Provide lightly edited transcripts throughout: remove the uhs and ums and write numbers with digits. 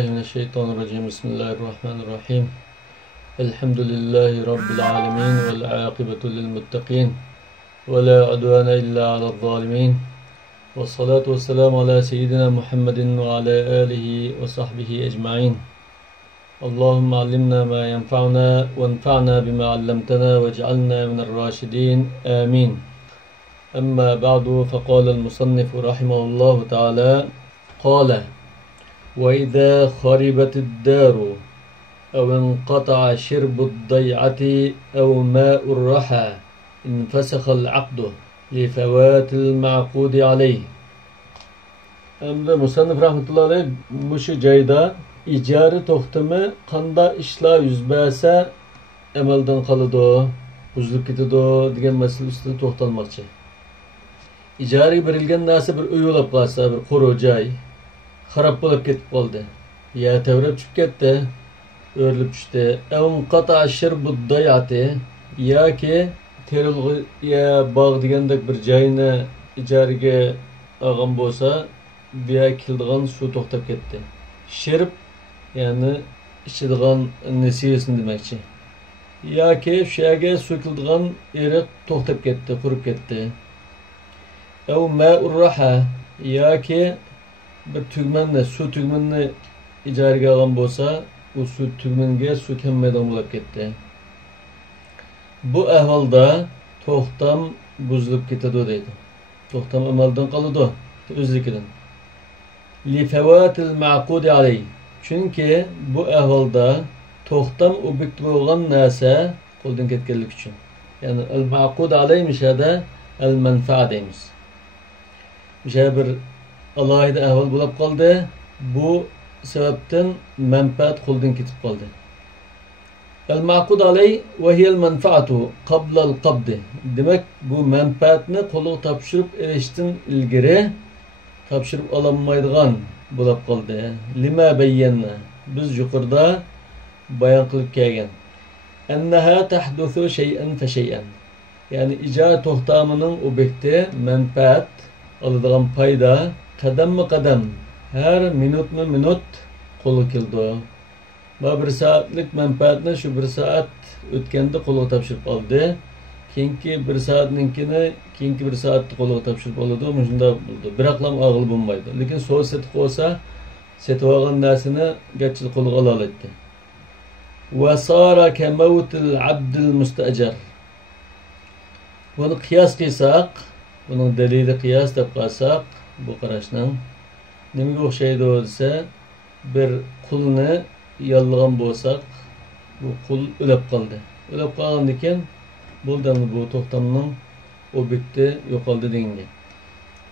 billahi mineşşeytanirracim. Bismillahirrahmanirrahim. Elhamdülillahi Rabbil alemin. Vel âkibetu lil muttaqin. Ve la udvâne illa alel zalimin. Ve salatu ve selamu ala seyyidina Muhammedin ve ala alihi ve sahbihi ecmain. Allahümme allimna ma yenfa'una ve enfa'na bima allamtana ve cealna mine'r-râşidîn. Amin. Amma ba'du fekâle'l musannif rahimahullahu teâlâ قال وإذا خربت الدار أو انقطع شرب الضيعة أو ماء الرحى انفسخ العقد لفوات المعقود عليه. Emre Musannif rahmetullahi aleyh bu şu cayda icari toxtimi qanda işlar yüz berse emelden qalıdı, buzluk ketidi degan masala ustida to'xtalmoqchi. İcari berilgan narsa bir uy bo'lib qolsa, bir quru joy xarob bo'lib ketib qoldi. Ya tevrab tushib ketdi, o'rilib tushdi. Qata shirbud-dayati yoki terilg'i ya bog' degandek bir joyni ijaraga olgan bo'lsa, bu yer keldigan suv to'xtab ketdi. Shirb ya'ni ichadigan nasiyasin demakchi. Yoki shu yerga suv keldigan eriq to'xtab ketdi, qurib ketdi. Ev ma'ur raha yoki bir tugmanni, suv tugmanni ijaraga olgan bo'lsa, u suv tugmanga suv kelmaydigan bo'lib ketdi. Bu ahvolda to'xtam buzilib ketadi deydi. To'xtam amaldan qoladi o'zligidan. Li fawatil ma'qudi alayh. Chunki bu ahvolda to'xtam obyekt bo'lgan narsa qo'ldan ketganlik uchun. Ya'ni al ma'qud alayh mishada al manfa'a deymiz. Bir alayda ahvol bo'lib qoldi. Bu sababdan manfaat qo'ldan ketib qoldi. Al-ma'qud alay va hiya al-manfa'atu qabla al-qabd. Demak, bu manfaatni qo'lga topshirib erishdan ilgari topshirib ololmaydigan bo'lib qoldi. Lima bayyana. Biz yuqorida bayon qilib kelgan. Annaha tahdusu shay'an fa shay'an. Ya'ni ijara to'xtamining obyekti manfaat oladigan payda qadam her minutma minut qo'lga keldi. Va bir soatlik manfaatni shu bir soat o'tganda qo'lga topshirib oldi. Keyingi bir soatninkini keyingi bir soatda qo'lga topshirib oladi. Shunda bo'ldi. Biroqlam og'il bo'lmaydi. Lekin so'z setib qo'ysa, setib olgan narsani gachil qo'lga ola oladi. Va sara ka mautil abdil mustajar. Buni qiyos qilsak, buning dalili qiyos deb qilsak, bu qarashning nimaga o'xshaydi desa, bir qulni yollagan bo'lsak, bu qul o'lib qoldi. O'lib qolgandan keyin bo'ldimi bu to'xtamning obyekti yo'qoldi deganga.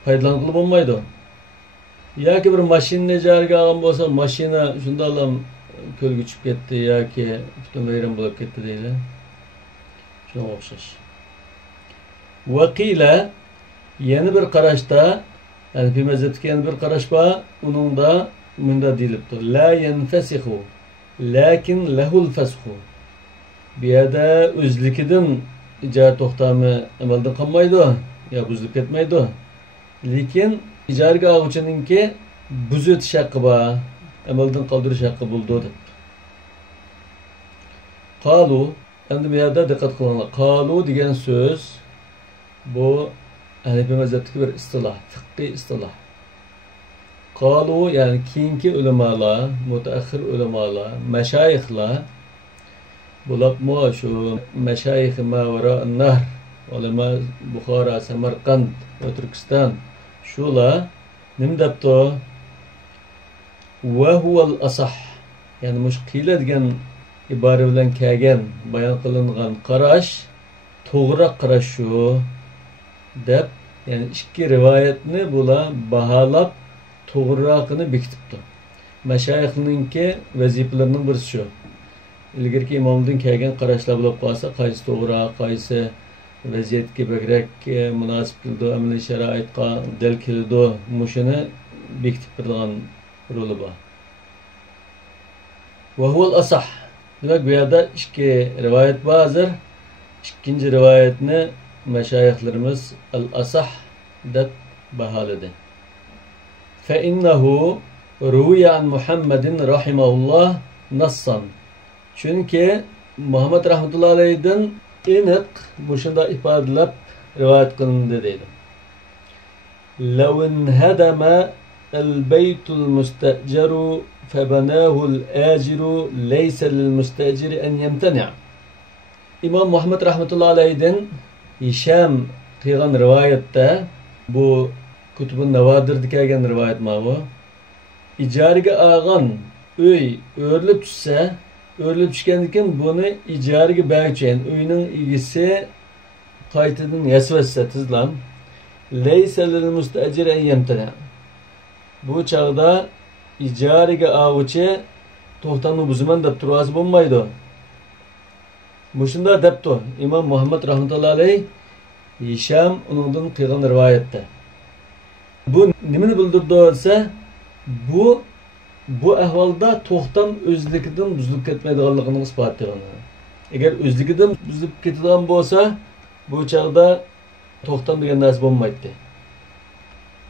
Foydalanib bo'lmaydi. Yoki bir mashinani ijaraga olgan bo'lsa, mashina shunday ham ko'lga tushib ketdi yoki butun vayron bo'lib ketdi deydi. Shunga o'xshash. Vaqila yana bir qarashda Hanifi mazhabidagi yana bir qarash bor, uningda bunda deyilibdi. La yanfasihu, lakin lahul fasxu. Bu yerda o'zligidan ijara to'xtami amaldan qolmaydi, yo buzilib ketmaydi. Lekin ijaraga oluvchininki buzib o'tish haqqi bor, amaldan qoldirish haqqi bo'ldi deb. Qalu, endi bu yerda diqqat qilinglar. Qalu degan so'z bu Hanifi mazhabidagi bir istiloh, fiqhiy istiloh. Qalu yani keyingi ulamalar, mutaakhir ulamalar, mashayixlar bulaqmo shu mashayix mavara an-nahr, ulama Buxoro, Samarqand va Turkiston shular nim debdi? Va huwa al-asah. Yani mush qila degan ibora bilan kelgan, bayon qilingan qarash to'g'ri qarash shu deb, yani ikki rivoyatni bular baholab to'g'rirog'ini bekitibdi. Mashayixninki vazifalarining birisi shu. Ilgirki imomdan kelgan qarashlar bo'lib qolsa, qaysi to'g'ri, qaysi vaziyatga bakrak munosib keldi, amaliy sharoitga dal keldi, mushuni bekitib turgan roli bor. Va huwa al-asah. Demak, bu yerda ikki rivoyat bor hozir. Ikkinchi rivoyatni mashayixlarimiz al-asah deb baholadi. فإنه ruyan Muhammedin rahimahullah nassan. Çünkü Muhammed rahmetullahi aleyhi'den iniq muşunda ifadelab rivayet kılındı dedi. لو انهدم البيت المستأجر فبناه الآجر ليس للمستأجر أن يمتنع. İmam Muhammed rahmetullahi aleyhi'den Hişam kıygan rivayette bu Kütüb-ü Nevadir'de kelgen rivayet ma bu. İcariga ağan öy örülüp düşse, örülüp düşkendikin bunu icariga berçen öyünün ilgisi kaytidin yasvetse tizlan. Leyse lil müsteecir en yemtene. Bu çağda icariga ağuçe tohtanı buzuman dep turası bulmaydı. Muşunda depto İmam Muhammed rahmetullahi aleyh Hişam onundan kıygan rivayette. Bu nimini bildirdi ise bu ahvalda tohtam özlükiden buzulup ketmeydiğini ispat ediyor. Eğer özlükiden buzulup ketadigan bolsa bu çağda tohtam degan narsa bo'lmaydi.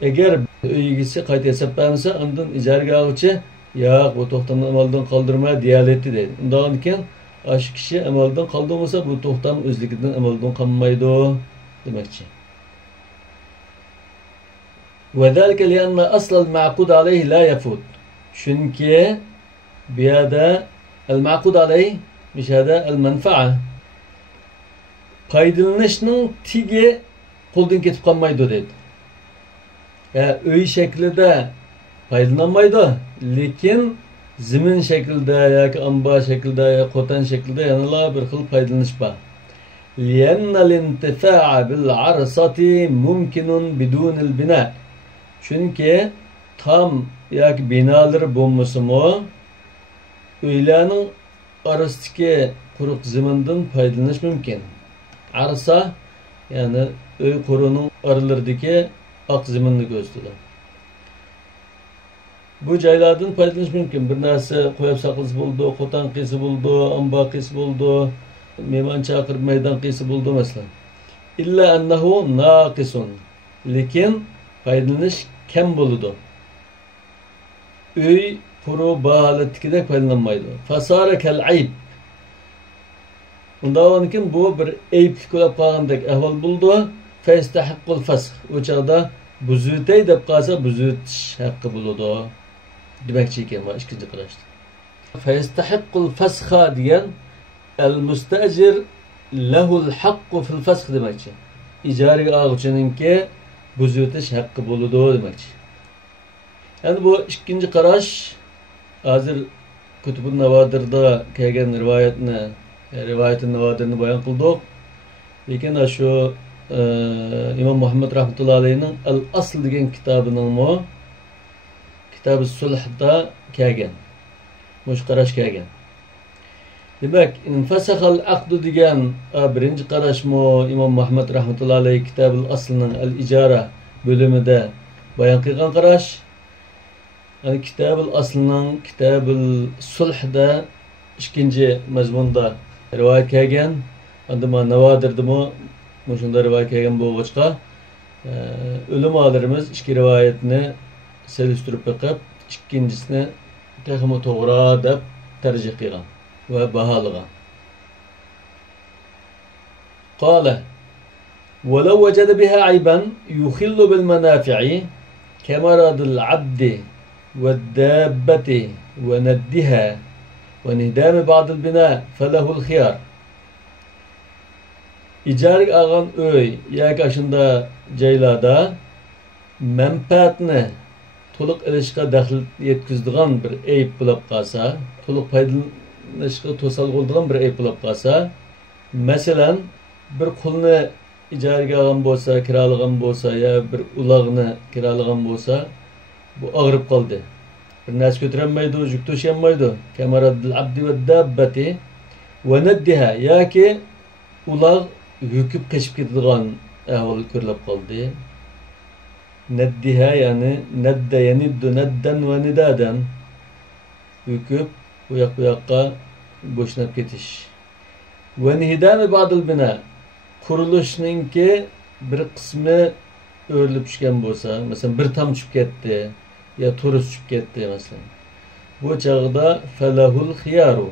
Eğer öygisi qayta hesap bermese ondan ijaraga oluvchi yo'q bu tohtamni amaldan qoldirma deyaleti deydi. Undan keyin aşı kişi amaldan qoldirmasa bu tohtam özlükiden amaldan qolmaydi demakchi. وذلك لأن أصل المعقود عليه لا يفوت. Çünkü biyada المعقود عليه مش هذا المنفعة. Paydalanışının tigi koldan ketip kalmaydı dedi. Öy şeklinde paydalanmaydı. Lekin zimin şeklinde ya ki amba şeklinde ya kotan şeklinde yanıla bir xil paydalanış var. لأن الانتفاع بالعرصة ممكن بدون البناء. Çünkü tam ya ki binaları bulması mı öylenin arasındaki kuruk ziminden paydalanış mümkün. Arsa yani öy kurunun aralarındaki ak zeminini gösteriyor. Bu caylardan paydalanış mümkün. Bir narsa koyup saklısı buldu, kotan kıyısı buldu, amba kıyısı buldu, meyman çakır meydan kıyısı buldu mesela. İlla ennehu naqisun. Lekin paydalanış kem buludu. Öy kuru bağlıtıkide paydalanmaydı. Fasara kel ayb. Ondan sonra bu bir eyiplik olab qalgandek ahval buldu. Festahqul fasx. O çağda buzutay deb qalsa buzutish haqqı buludu. Demekçi ekan bu ikinci qarashda. Festahqul fasxa degan el mustajir lahul haqqu fil fasx demekçi. İcariga alg'uchininki buzutish haqqı buludu demekçi. Yani bu ikinci qarash hozir Kütüb-ü Nevadir'da kelgan rivayetin nevadirni bayon qildik. Lekin şu İmam Muhammed rahmetullahi aleyhi'nin Al-Asl degan kitabının Kitab-ı Sulh'da kelgan. Mush qarash kelgan. Demek infasahal aqdu degan birinci qarash İmam Muhammed rahmetullahi aleyhi Kitab-ı Asl'ning Al-Ijara bölümünde bayon qilgan qarash. Yani Kitab-ı Asl'ning Kitab-ı Sulh'da ikinci mazmunda rivayet kelgan. Andima Nevadir'dimi Muşunda rivayet kelgan bo'lg'achqa ulamolarimiz ikki rivoyatni selishtirib bakıp ikkinchisini texmi to'g'ri deb tarjih qilgan va baholagan. Qala ولو وجد بها عيبا يخل بالمنافع كمرض العبد والدابة وندها ونهدام بعض البناء فله الخيار. İcarik ağan öy ya aşında caylarda menfaatni to'liq ilishga daxl yetkazadigan bir ayb bo'lib qolsa, to'liq foydalanishga to'sal bo'ladigan bir ayb bo'lib qolsa, masalan bir qulni ijaraga olgan bo'lsa, kiralagan bo'lsa ya bir uloqni kiralagan bo'lsa, bu og'rib qoldi. Bir narsa ko'tarolmaydi, yuk tasholmaydi. Kamaradil abdi va dabbati va naddiha yoki uloq hüküp keşif ketadigan ahvol ko'rilib qoldi. Naddiha yani nadda yaniddu naddan va nidadan hüküp bu yoqqa bo'shnab ketish. Va nihidami ba'dil bina qurilishninki bir qismi o'rilib tushgan bo'lsa, masalan bir tom tushib ketdi ya turist tushib ketdi masalan. Bu chog'da falahul xiyaru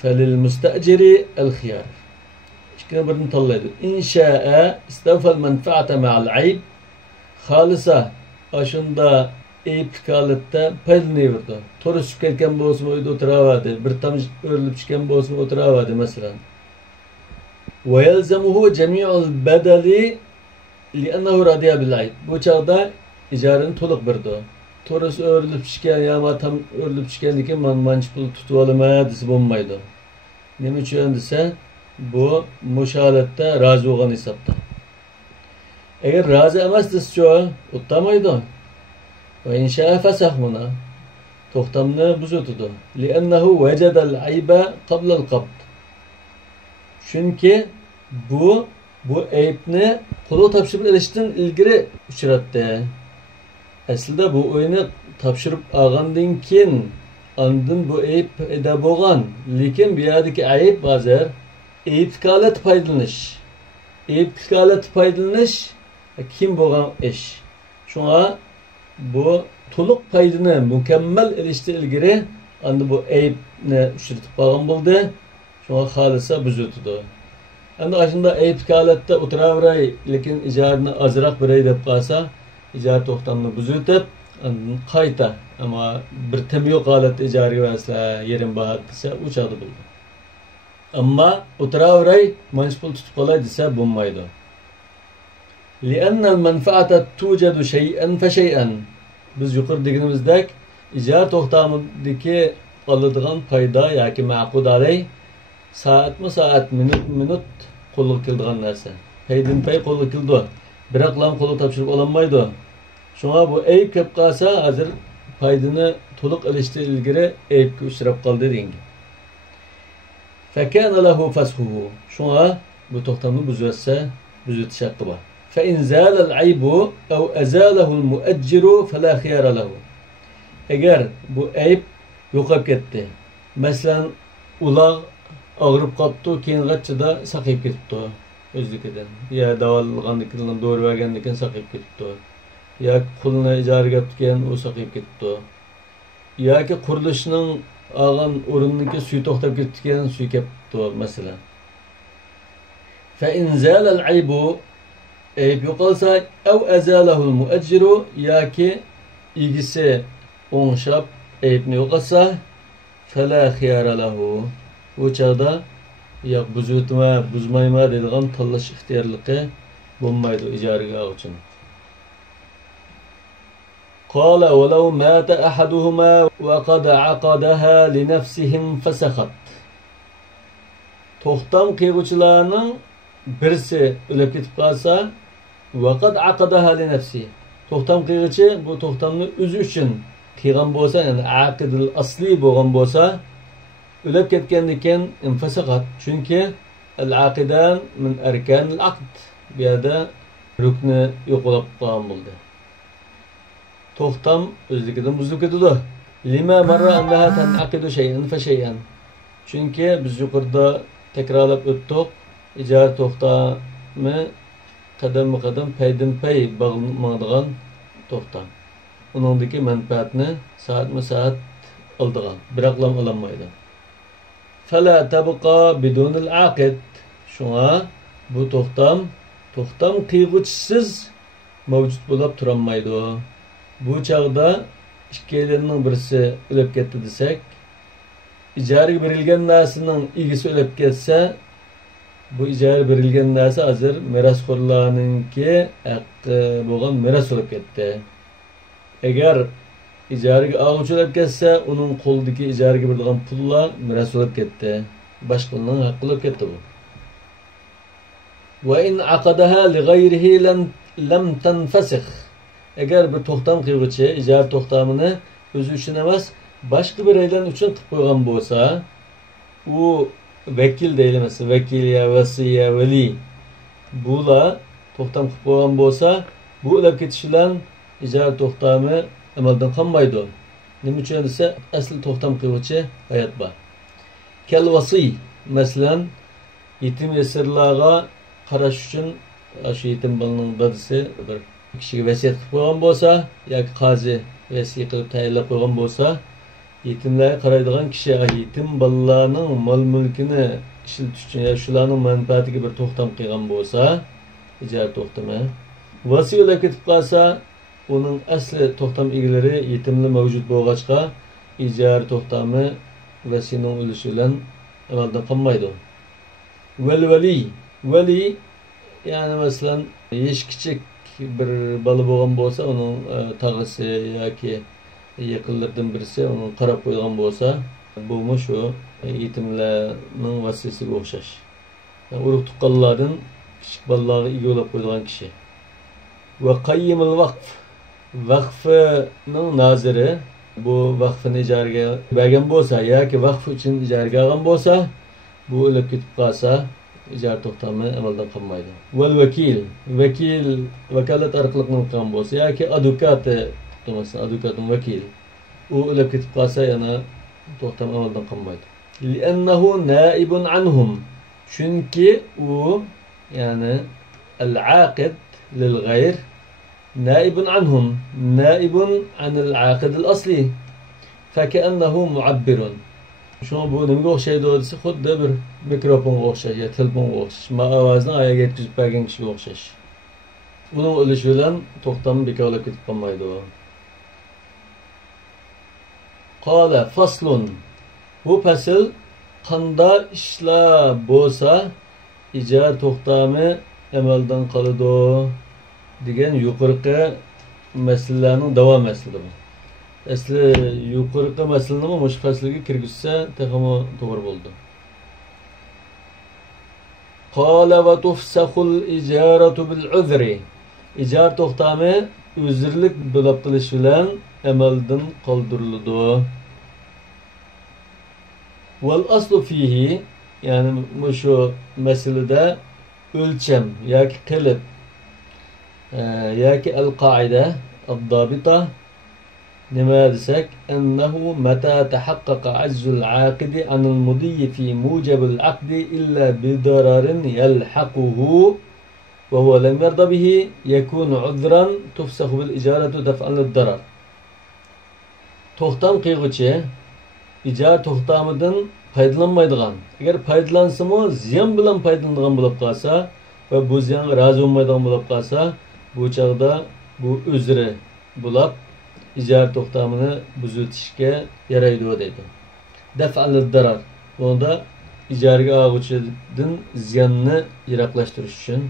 falil mustajiri al xiyar. İşte birini tanlaydı. İnşa'a istafal menfaate ma'al ayb xalisa aşında eyip fikalette paylanıverdi. Turist tushib ketgan bo'lsa uyda o'tiravadi. Bir tam o'rilib tushgan bo'lsa o'tiravadi masalan. Ve yelzemuhu cemi'ul bedeli li'annahu radiya bil ayb. Bu chog'da ijarani to'liq berdi. Turist o'rilib tushgan yoki tam o'rilib tushgandan man manch pul tutib olaman desa bo'lmaydi. Nima uchun desa, bu musholatda rozi bo'lgan hisobda. Agar rozi emas desa-chi, o'tamaydi. Va insha'a fasahmuna to'xtamni buzutdi. Li'annahu wajada al-ayba qabla al-qabd. Chunki bu aybni qo'lga topshirib olishdan ilgari uchratdi. Aslida bu o'yini topshirib olgandan keyin andın bu ayb paydo bo'lgan. Lekin bu yerdagi ayb hozir ayb kalet paydalanış. Ayb kalet paydalanış kim bo'lgan ish. Shunga bu to'liq paydini mukammal ilishdan ilgari anda bu aybni uchratib qolgan bo'ldi. Shunga xolisa buzutdi. Endi aslında ayb kaletda o'tiraveray, lekin ijarni ozroq beray deb qolsa, ijar to'xtamni buzutib, qayta ama bir tem yok holatda ijaraga versa, yerim bor desa, u chog'da bo'ldi. Ammo o'tiraveray, manch pul tutib qolay desa bo'lmaydi. Li'anna al-manfaata tujadu shay'an fa shay'an. Biz yuqori deganimizdek, ijar to'xtamidagi oladigan foyda yoki ma'qud alay soat minut qo'lga keladigan narsa. Paydin pay qo'lga keldi. Biroqlam qo'lga topshirib olinmaydi. Shunga bu ayb kelib qolsa, hozir paydini to'liq ilishdan ilgari aybga uchrab qoldi degan. Fakana lahu fasxuhu. Shunga bu to'xtamni buzatish haqqi bor. Fa in zala al-aybu aw azalahu al-mu'ajjiru fala khiyara lahu. Agar bu ayb yo'qolib ketdi. Masalan, ular og'rib qoldi, keyin g'achchida saqayib ketdi o'zligidan. Ya davolganligidan, dori berganligidan saqayib ketdi. Yoki pulni ijaraga tutgan u saqayib ketdi. Yoki qurilishning olgan o'rniga suv to'xtab ketgan, suv ketdi masalan. Fa in zala al-aybu ayb yo'qolsa aw azalahu al-mu'ajjiru yoki igisi o'ngshab aybni yo'qolsa fala khiyara lahu. Bu chog'da yo'q buzutma, buzmayma deydigan tanlash ixtiyorligi bo'lmaydi ijaraga uchun. قال ولو مات أحدهما وقد عقدها لنفسهم فسخت. To'xtam qiluvchilarning birisi o'lib ketib qolsa, vaqad aqadaha li nafsi. To'xtam qiluvchi bu to'xtamni o'zi uchun qilgan bo'lsa, ya'ni aqidul asli bo'lgan bo'lsa, o'lib ketgandan keyin infasaqat. Chunki al-aqidan min arkanil aqd. Bu yerda rukni yo'qolib qolgan bo'ldi. To'xtam o'zligidan buzilib ketadi. Lima marra annaha tanqidu shay'an fa shay'an. Chunki biz yuqorida takrorlab o'tdik, ijara to'xtami qadam-qadam paydin-pay bog'lanadigan to'xtam. Uningdagi manfaatni soatma-soat oldigan, biroqlam olinmaydi. Fala tabqa bidunil aqid. Shunga bu to'xtam qilg'uchisiz mavjud bo'lib turolmaydi. Bu chog'da ikkilarning birisi o'lib ketdi desak, ijaraga berilgan narsaning egasi o'lib ketsa, bu ijara berilgan narsa hozir merosxo'rlarningki haqqi bo'lgan meros o'lib ketdi. Agar ijaraga oluvchi o'lib ketsa, uning qo'lidagi ijaraga berilgan pullar meros o'lib ketdi. Boshqalarning haqqi o'lib ketdi bu. Va in aqadaha li ghayrihi lam tanfasikh. Agar bir to'xtam qiluvchi ijara to'xtamini o'zi uchun emas, boshqa bir aylan uchun qilib qo'ygan bo'lsa, u vakil deyilmasa, vakil ya vasiy ya vali bular to'xtam qilib qo'ygan bo'lsa, bu o'lib ketish bilan ijara to'xtami amaldan qolmaydi. Nima uchun desa, asl to'xtam qiluvchi hayot bor. Kal vasiy, masalan, yetim yesirlarga qarash uchun shu yetim bolaning dadasi bir kishiga vasiyat qilib qo'ygan bo'lsa yoki qozi vasiy qilib tayinlab qo'ygan bo'lsa, yetimlarga qaraydigan kishi yetim bolalarning mol mulkini ishlatish uchun yoki shularning manfaatiga bir to'xtam qilgan bo'lsa, ijara to'xtami. Vasiy o'lib ketib qolsa, uning asli to'xtam egalari yetimlar mavjud bo'lg'achqa, ijara to'xtami vasiyning ulushi bilan amaldan qolmaydi. Vali yani masalan yosh kichik bir bola bo'lgan bo'lsa, uning tog'asi yoki yaqinlardan birisi uni qarab qo'ygan bo'lsa, bu shu yetimlarning vasiyasiga o'xshash. Urug' tuqqanlardan kichik bolalarga egolab qo'ygan kishi. Va qayyimul vaqf, vaqfning naziri, bu vaqfni ijaraga bergan bo'lsa yoki vaqf uchun ijaraga olgan bo'lsa, bu o'lib ketib qolsa, ijara to'xtami amaldan qolmaydi. Val vakil vakolat orqali qilgan bo'lsa yoki advokat, advokatning vakili, u o'lib ketib qolsa yana to'xtam amaldan qolmaydi. Li'annahu naibun anhum, chunki u yani al-aqid lil g'ayr naibun anhum, naibun anil aqid al-asli, fakaannahu mu'abbirun. Şuna bu nimaga o'xshaydi desa, xuddi bir mikrofonga o'xshash, ya telefonga o'xshash, ovozni ayaga yetkazib bergan kishiga o'xshash. Uning o'lishi bilan to'xtam bekorlab ketib qolmaydi. Qala faslun, bu fasl qanda ishlar bo'lsa ijara to'xtami amaldan qoladi degan yuqorqi masalalarning davom masala bu. Asli yuqorqi masalani mush faslga kirgizsa texmo to'g'ri bo'ldi. Qala va tufsakhul ijaratu bil uzri, ijara to'xtami uzrlik bo'lib qilish bilan amaldan qoldiriladi. Val aslu fihi, yani şu meselede ölçem yoki qilib yoki al-qaida ad-dabita nima desak, ennehu mata tahaqqaqa aczul aqidi anil mudiyyi fi mujabil aqdi illa bidararin yalhaquhu ve huve lem yarda bihi yekunu uzran tufsahu bil ijaratu daf'an lid-darar. To'xtam qilg'uchi ijara to'xtamidan foydalanmaydigan, agar foydalansimi ziyon bilan foydalanadigan bo'lib qolsa va bu ziyonga rozi bo'lmaydigan bo'lib qolsa, bu chog'da bu o'zri bo'lib ijara to'xtamini buzitishga yaraydi deydi. Daf'an lid-darar, bunda ijaraga oluvchidan ziyonni yiroqlashtirish uchun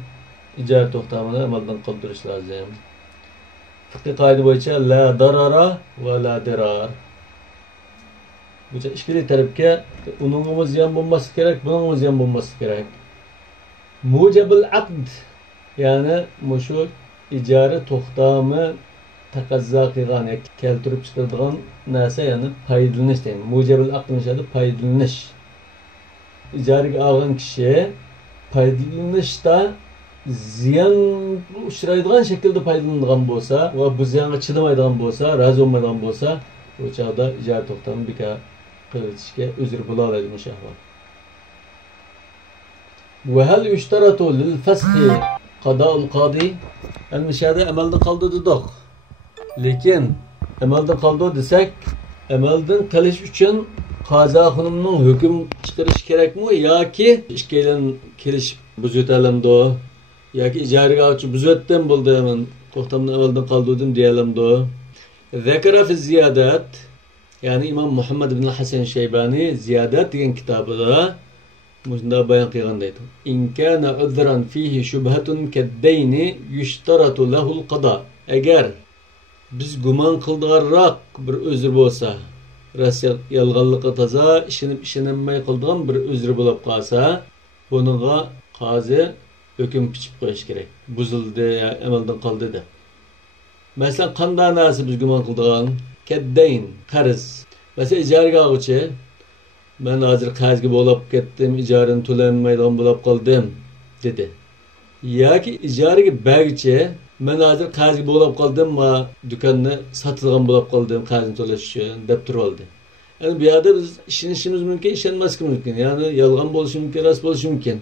ijara to'xtamini amaldan qoldirish lozim. Fiqh qoida bo'yicha la darara va la dirar. Bu ikkili tarafga uning ziyon bo'lmasi kerak, buning ziyon bo'lmasi kerak. Mujabil aqd, ya'ni mushu ijara to'xtami taqazzo qilgan, keltirib chiqaradigan narsa, ya'ni foydalanish deydi. Mujabil aqd nishadi foydalanish. Ijaraga olgan kishi foydalanishda ziyon uchraydigan shaklda foydalanadigan bo'lsa va bu ziyonga chidamaydigan bo'lsa, rozi bo'lmaydigan bo'lsa, bu chog'da ijara to'xtami bekor qilishga uzr bo'la oladi mushahvat. Ve hal yushtaratu lil fashi qada'ul qadi, al-mishada amalda qoldi dedik. Lekin amalda qoldi desak, amaldan qilish uchun qazo xonimning hukm chiqarish kerakmi yoki ikkilan kelishib buzutalamdi yoki ijaraga oluvchi buzatdan bo'ldi, men to'xtamdan amaldan qoldim deyalamdi. Zakara fi ziyadat, yani İmam Muhammed ibn Hasan Şeybani Ziyadat degan kitobida bunda bayon qilgan deydi. In kana uzran fihi shubhatun kaddaini yushtaratu lahu al-qada. Agar biz gumon qildiganroq bir uzr bo'lsa, rasiyat yolg'onlikqa toza ishonmay qildigan bir uzr bo'lib qolsa, buningga qozi hukm pichib qo'yish kerak. Buzildi, amaldan qoldi deb. Mesela qanday narsa biz gumon qildigan? Keddayn, qarz. Mesela ijaraga oluvchi, men hozir qarzga bo'lib ketdim, ijarani to'lamaydigan bo'lib qoldim dedi. Yoki ijaraga beruvchi, men hozir qarzga bo'lib qoldim va do'konni sotadigan bo'lib qoldim qarzni to'lash uchun deb turoldi. Yani bu yerda biz ishonishimiz mumkin, ishonmasligimiz mumkin. Yani yolg'on bo'lishi mumkin, rost bo'lishi mumkin.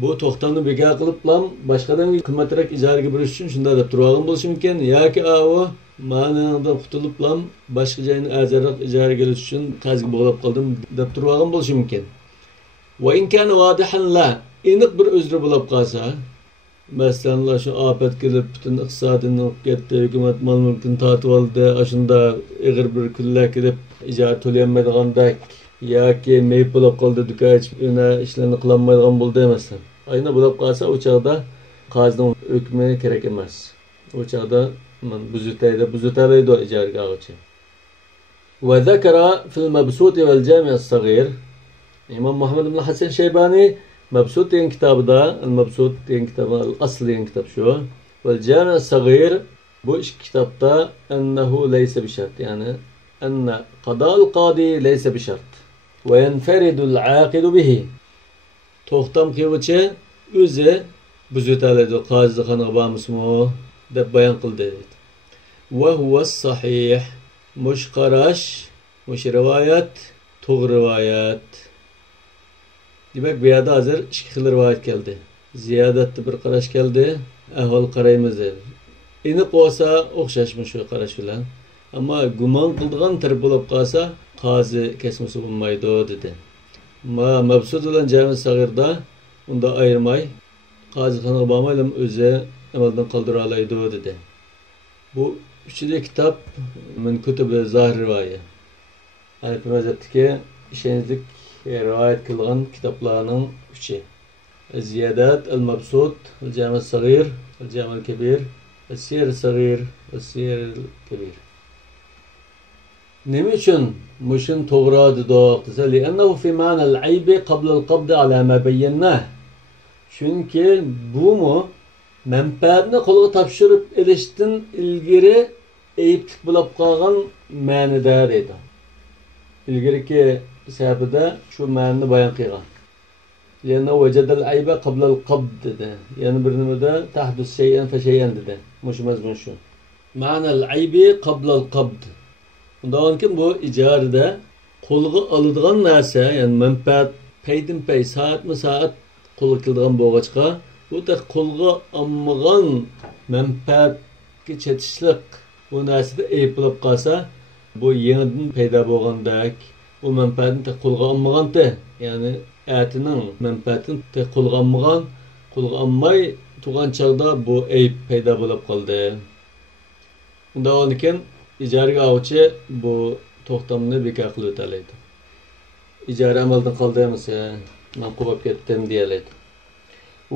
bu to'xtamni bekor qiliblam boshqadan qimmatroq ijaraga berish uchun shunday deb turgan bo'lishi mumkin yoki u ma'nodan qutuliblam boshqa joyni arzonroq ijaraga olish uchun qarzga bog'lab qoldim deb turgan bo'lishi mumkin. Va in kana wadihan la aniq bir uzri bo'lib qolsa, masalan shu ofat kelib butun iqtisodini ketdi, hukumat mol mulkini tortib oldi, shunda ig'ir bir kunlar kelib ijara to'layolmaydigandek yoki meyp bo'lib qoldi, duka ishlarni qilolmaydigan bo'ldi masalan. Ayna bo'lib qolsa, o chaqda qozining hukmi kerak emas. O chaqda buzutalaydi ijaraga oluvchi. Va zakara fil mabsut vel jami' as-saghir İmam Muhammed ibn Hasan Şeybani Mabsut degan kitobida, Al-Mabsut degan kitob, Al-Asl degan kitob shu. Vel Jami' as-Saghir bu ikki kitobda annahu laysa bi shart, ya'ni anna qada'ul qadi laysa bi shart ve yenferidu al-aqid bihi. To'xtam qiluvchi o'zi buzutalaydi, qozixonaga bormismi deb bayon qildi. Ve huwa as-sahih, mush qarash, mush rivoyat, to'g'ri rivoyat. Demek bu yerda hozir ikki xil rivoyat keldi. Ziyodatni bir qarash keldi, ahvol qaraymiz dedi. Aniq bo'lsa o'xshashmi shu qarash bilan. Ammo gumon qildigan taraf bo'lib qolsa, qozi kesmasi bo'lmaydi dedi. Mabsud bilan Jami' as-Saghirda unda ayirmay, qozixonaga bormaylam o'zi amaldan qoldira oladi dedi. Bu uchinchi kitob min kutubi zahir rivoya. Hanifi mazhabdagi ishonchli rivoyat qilgan kitoblarning uchi. Az-Ziyadat, Al-Mabsut, Al-Jami' as-Saghir, Al-Jami' al-Kabir, As-Siyar as-Saghir, As-Siyar al-Kabir. Nima uchun mushin to'g'ri dedi desa, li'annahu fi ma'na al-aybi qabla al-qabd ala ma bayyana. Chunki bu manfaatni qo'lga topshirib elishdan ilgari ayiblik bo'lib qolgan ma'noda dedi. İlgiriki sebebde şu ma'noni bayon qilgan. Yani vecedel ayba qablal qabd dedi. Yani bir nimada tahdus shay'an fa shay'an dedi. Mush mazmun shu. Ma'nal aybi qablal qabd. Bundan kim bu ijarada qo'lga oladigan narsa, yani manfaat paydin pay soatma soat qo'lga keladigan bo'lg'achqa, bu da qo'lga olmagan manfaatga chetishlik bu narsada ayib bo'lib qolsa, bu yeniden payda bo'lgandek, o menfaatini tek qo'lga olmaganda, ya'ni atining menfaatini tek qo'lga olmagan, qo'lga olmay turgan chog'da bu ayb paydo bo'lib qoldi. Unda o'nkin ijaraga oluvchi bu to'xtamni bekor qilib o'talaydi. Ijara amaldan qoldi emas, men quvib ketdim deyiladi.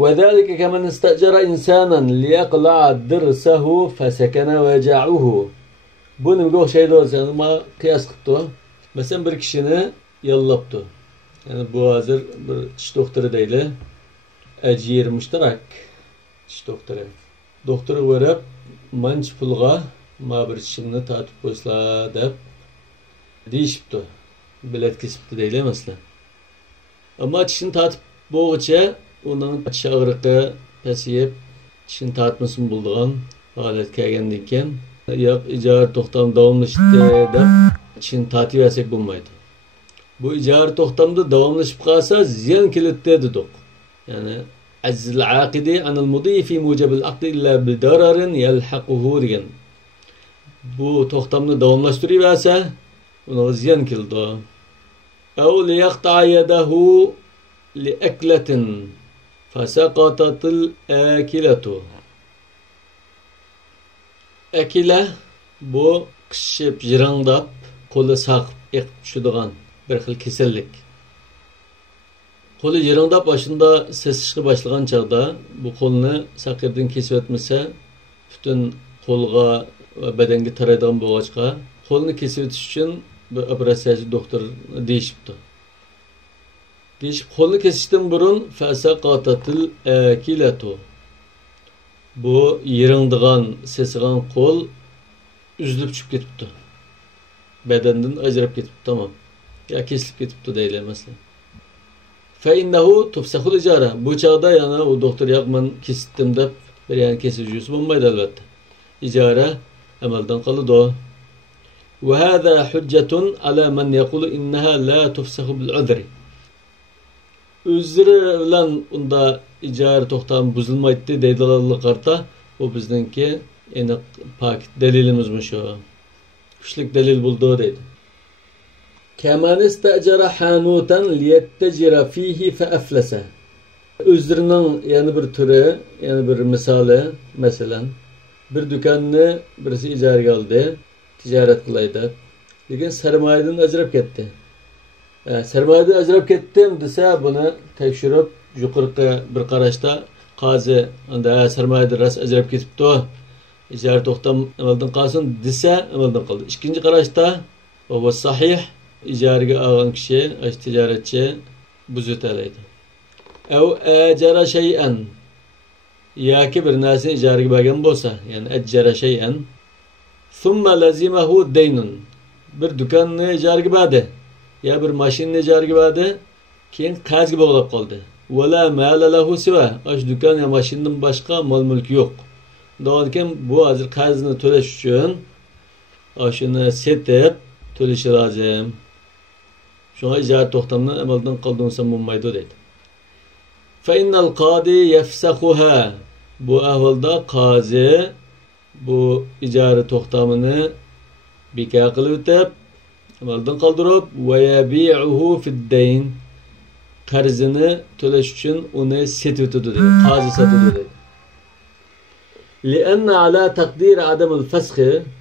وذلك كمن استأجر إنسانا ليقلع درسه فسكن وجعه. Bu nimga o'xshaydi o'zi, nima qiyos qilibdi? Masalan bir kishini yollabdi. Yani bu hozir bir tish doktori deydi. Ajir mushtarak tish doktori. Doktor o'rab, manch pulga ma bir tishimni tatib qo'yslar deb deyishibdi. Bilet kesibdi deydi masalan. Ammo tishini tatib bo'g'icha uning tish og'riqi pasayib, tishini tatmasın bo'ldigan holat kelgandan keyin yo'q ijara to'xtam davomlashdi deb tishini tatib olsak bo'lmaydi. Bu ijara to'xtamda davomlashib qolsa ziyon keladi dedik. Ya'ni azzil aqidi anil mudi fi mujabil aqd illa bi dararin yalhaquhu degan. Bu to'xtamni davomlashtirib ona ziyon keldi. Aw li yaqta yadahu li aklatin fasaqatatil akilatu. Akila bu qishib jirangdab qo'li saqib eqib tushadigan bir xil kasallik. Qo'li jirangdab boshida sesishga boshlagan chaqda bu qo'lni saqirdan kesib o'tmasa butun qo'lga va badanga taraydigan bo'lg'achqa qo'lni kesib o'tish uchun bir operatsiyachi doktor deyishibdi. Qo'lni kesishdan burun fasaqatatil akilatu. Bu yirangdigan, sesigan qo'l üzülüp tushib ketibdi. Badandan ajrab ketibdi, tamam. Ya kesilib ketibdi deydi masalan. Fa innahu tufsahul ijara. Bu chaqda yana o doktor yo'qman kesdim deb bir yana kesib yursa bo'lmaydi albatta. Ijara amaldan qoladi. Wa hada hujjatun ala man yaqulu innaha la tufsahu bil udri. o'zlari bilan unda ijara to'xtami buzilmaydi deydilar qarta. Bu bizningki aniq pak dalilimiz shu. Kuchlik dalil bo'ldi deydi. Kaman istajara hanutan liyattajira fihi fa aflasa. O'zlarining yana bir turi, yana bir misoli, masalan, bir do'konni birisi ijaraga oldi, tijorat qilaydi. Lekin sarmoyadan ajrab ketdi. Sarmoyadan ajrab ketdim desa, buni tekshirib, yuqorqi bir qarashda qozi unda sarmoyadan ras ajrab ketibdi. Ijara to'xtam amaldan qolsin desa, amaldan qoldi. Ikkinchi qarashda bu sahih, ijaraga olgan kishi, tijoratchi buzutalaydi. Ev ajara shay'an yoki bir narsa ijaraga bergan bo'lsa, ya'ni ajara shay'an thumma lazimahu daynun. Bir do'konni ijaraga berdi, ya bir mashinani ijaraga berdi, keyin qarzga bog'lab qoldi. Wala mala lahu siwa. Ash do'kon ya mashindan boshqa mol-mulk yo'q. Do'kondan bu hozir qarzni to'lash uchun shuni setib to'lashi lozim. Shunga ijara to'xtamini amaldan qoldirsa bo'lmaydi deydi. Fa innal qadi yafsahuha. Bu ahvolda qozi bu ijara to'xtamini bekor qilib o'tib, amaldan qoldirib, va yabi'uhu fid-dayn. Qarzini to'lash uchun uni setib o'tadi deydi. Qozi sotadi deydi. Li'anna ala taqdir adam al-fasx.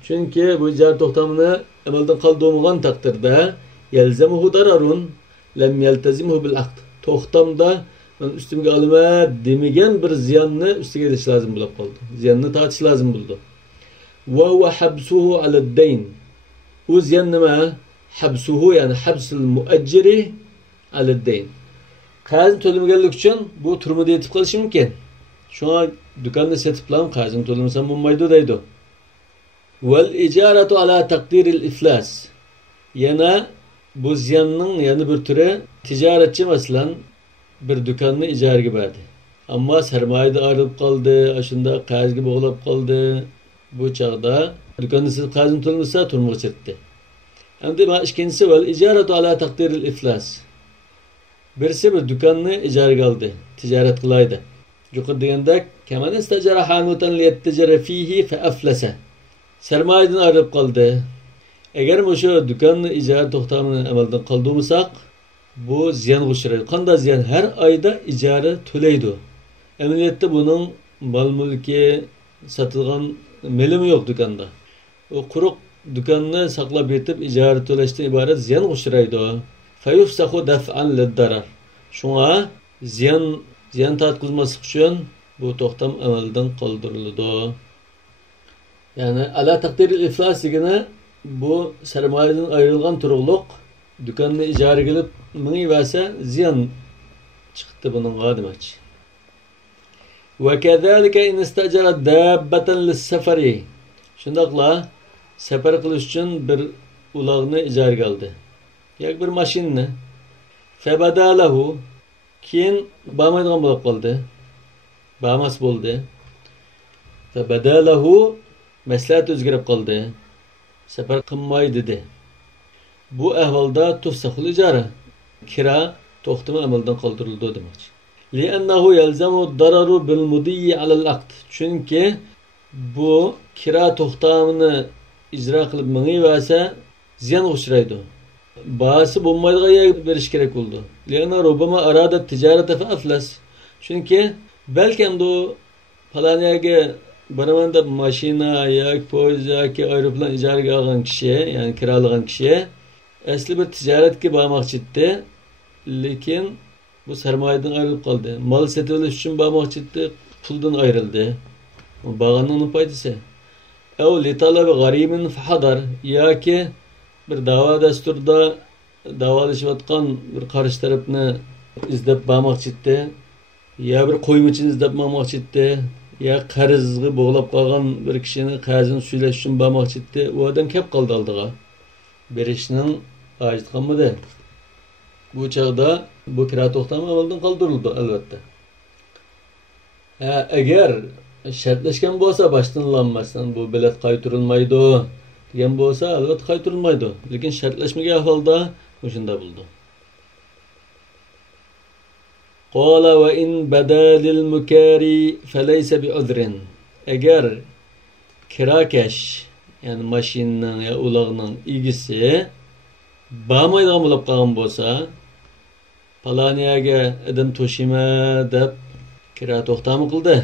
Chunki bu ijara to'xtamini amaldan qoldirmagan taqdirda yalzamuhu dararun lam yaltazimhu bil aqd. To'xtamda üstümge alma demigen bir ziyanını üstüge ediş lazım bulup oldu. Ziyanını tartış lazım buldu. Ve huve habsuhu alad-dayn. O ziyan nima? Habsuhu yani habsul muajjiri alad-dayn. Qarzini to'lamaganlik uchun bu turmada yetib qolishi mumkin. Shunga do'konni setib bilan qarzini to'lamasa bo'lmaydi deydi. Val ijaratu ala taqdiril iflas. Yana bu ziyanning yana bir turi tijoratchi masalan bir do'konni ijaraga berdi. Ammo sarmoyada ayrılib qoldi, shunda qarzga bog'lab qoldi. Bu chaqda do'konni siz qarzini to'lamasa turmuga chiqdi. Endi bu ikkinchisi val ijaratu ala taqdiril iflas. Birisi bir do'konni ijaraga oldi, tijorat qilaydi. Yuqori degandek, kaman istajara hanutan liyattajara fihi fa aflasa. Sarmoyadan ayrılib qoldi. Agar o'sha do'konni ijara to'xtamini amaldan qoldirmasak, bu ziyan uçuraydı. Qanday ziyan? Her ayda ijara to'laydi. Amaliyotda buning mol-mulki satılgan melimi yo'q do'konda. O quruq do'konni saqlab yetib ijara to'lashdan iborat ziyan uçuraydı. Fayufsahu daf'an lid-darar. Shunga ziyan tatqizmaslik uchun bu to'xtam amaldan qoldiriladi. Yani ala taqdiril iflas degani bu sarmoyadan ayrılgan turuqliq do'konni ijaraga olib mingi verse ziyan çıktı bunun demek. Ve kezalike in istajara dabbatan lis-safari. Şundaqla sefer qilish uchun bir ulag'ni ijaraga oldi. Yoki bir mashinani. Fabadalahu keyin bormaydigan bo'lib qoldi. Bormas bo'ldi. Fabadalahu maslahat o'zgarib qoldi. Sefer qilmaydi dedi. Bu ahvolda tufsahul ijara. Kira to'xtami amaldan qoldirildi demoqchi. Li'annahu yalzamu dararu bil mudiyyi alal aqd. Chunki bu kira to'xtamini ijro qilib mingiversa ziyon uchraydi. Bahası bo'lmaydigan yerga berish kerak bo'ldi. Li'anna rubama arada tijarata fa aflas. Chunki balkim bu palaniyaga baraman deb mashina yoki poyezd yoki aeroplan ijaraga olgan kishi, ya'ni kiralagan kishi asli bir tijoratga bormoqchi edi, lekin bu sarmoyadan ayrılib qoldi. Mal setib olish uchun bormoqchi edi, puldan ayrildi. Borganning foydasi. Aw li talabi g'arimin fahadar yoki bir da'vo dasturida davolashayotgan bir qarshi tarafni izlab bormoqchi edi, ya bir qo'ymichini izlab bormoqchi edi, ya qarzga bog'lab qolgan bir kishini qarzini suylash uchun bormoqchi edi. U odam kelib qoldi oldiga. Berishning hojat qolmadi. Bu chaqda bu kira to'xtami amaldan qoldirildi albatta. Agar shartlashgan bo'lsa boshlanmasdan bu bilet qaytarilmaydi degan bo'lsa albatta qaytarilmaydi. Lekin shartlashmagan holda o'shunda bo'ldi. قال وإن بدا للمكاري فليس بعذر. Eğer kirakeş yani maşinning ya ulagning igisi barmaydigan bo'lib qolgan bo'lsa, palaniyaga adam to'shima deb kira to'xtam qildi.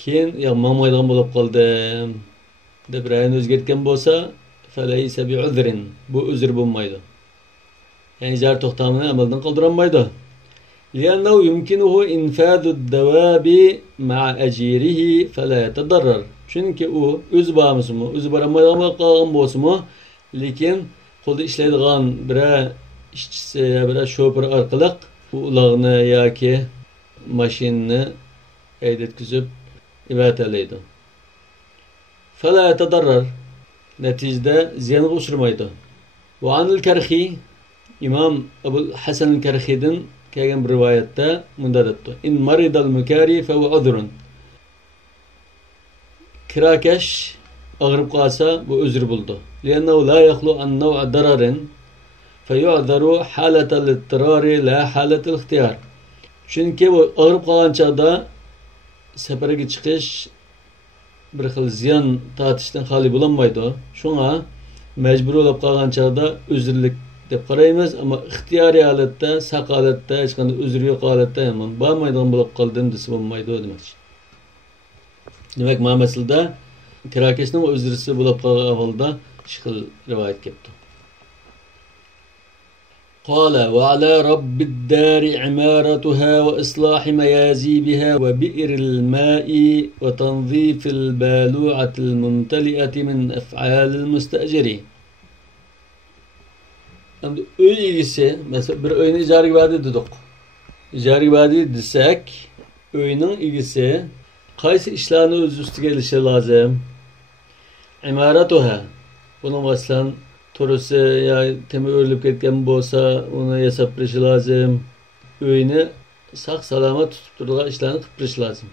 Keyin ya mamaydigan bo'lib qoldim deb rayni o'zgartgan bo'lsa, falaysa bi'udrin. Bu uzr bo'lmaydi. Yani ijara to'xtamini amaldan qoldirilmaydi. لأنه يمكنه إنفاذ الدواب مع أجيره فلا يتضرر. Çünkü o öz bağımsızmı, öz baramaydigan qalgan bolsunmu, lekin qo'lda ishlaydigan bir ishchisi, bir şoför orqali bu ulag'ni yoki mashinani haydatkizib ivatlaydi. Fala yatadarrar. Neticede ziyanga uchramaydi. Wa anil Karxi, İmam Abul Hasan al-Karxi'den kelgan bir rivoyatda munda debdi: "In maridal mukari fa huwa udrun." Kirakesh ağrıp qalsa bu özür buldu. Liannahu la yakhlu an naw'a dararin fa yu'zaru halatal ittirari la halatal ikhtiyar. Çünkü bu ağrıp qalgan çağda seferge chiqish bir xil ziyan tatishdan xali bo'lanmaydi. Şuna mecbur bo'lib qalgan çağda özürlük deb qaraymiz, ama ixtiyoriy holatda, saq holatda, hech qanday uzr yo'q holatda ham bormaydigan bo'lib qoldim desa bo'lmaydi demoqchi. Demak, mana masalada kirakeshning uzrisi bo'lib qolgan ahvolda shikil rivoyat kelibdi. قال وعلى رب الدار عمارتها وإصلاح ميازيبها وبئر الماء وتنظيف البالوعة الممتلئة من أفعال المستأجر. Şimdi öy ilgisi, mesela bir öyünü icari verdi dedik. İcari verdi desek, öyünün ilgisi qaysi işlerini öz üstüge ilişi lazım. İmaratuha, bunun mesela torusu ya temi örülüp ketken bolsa, onu yasaprishi lazım. Öyünü saq salamat tutup durduğu işlerini kıpırış lazım.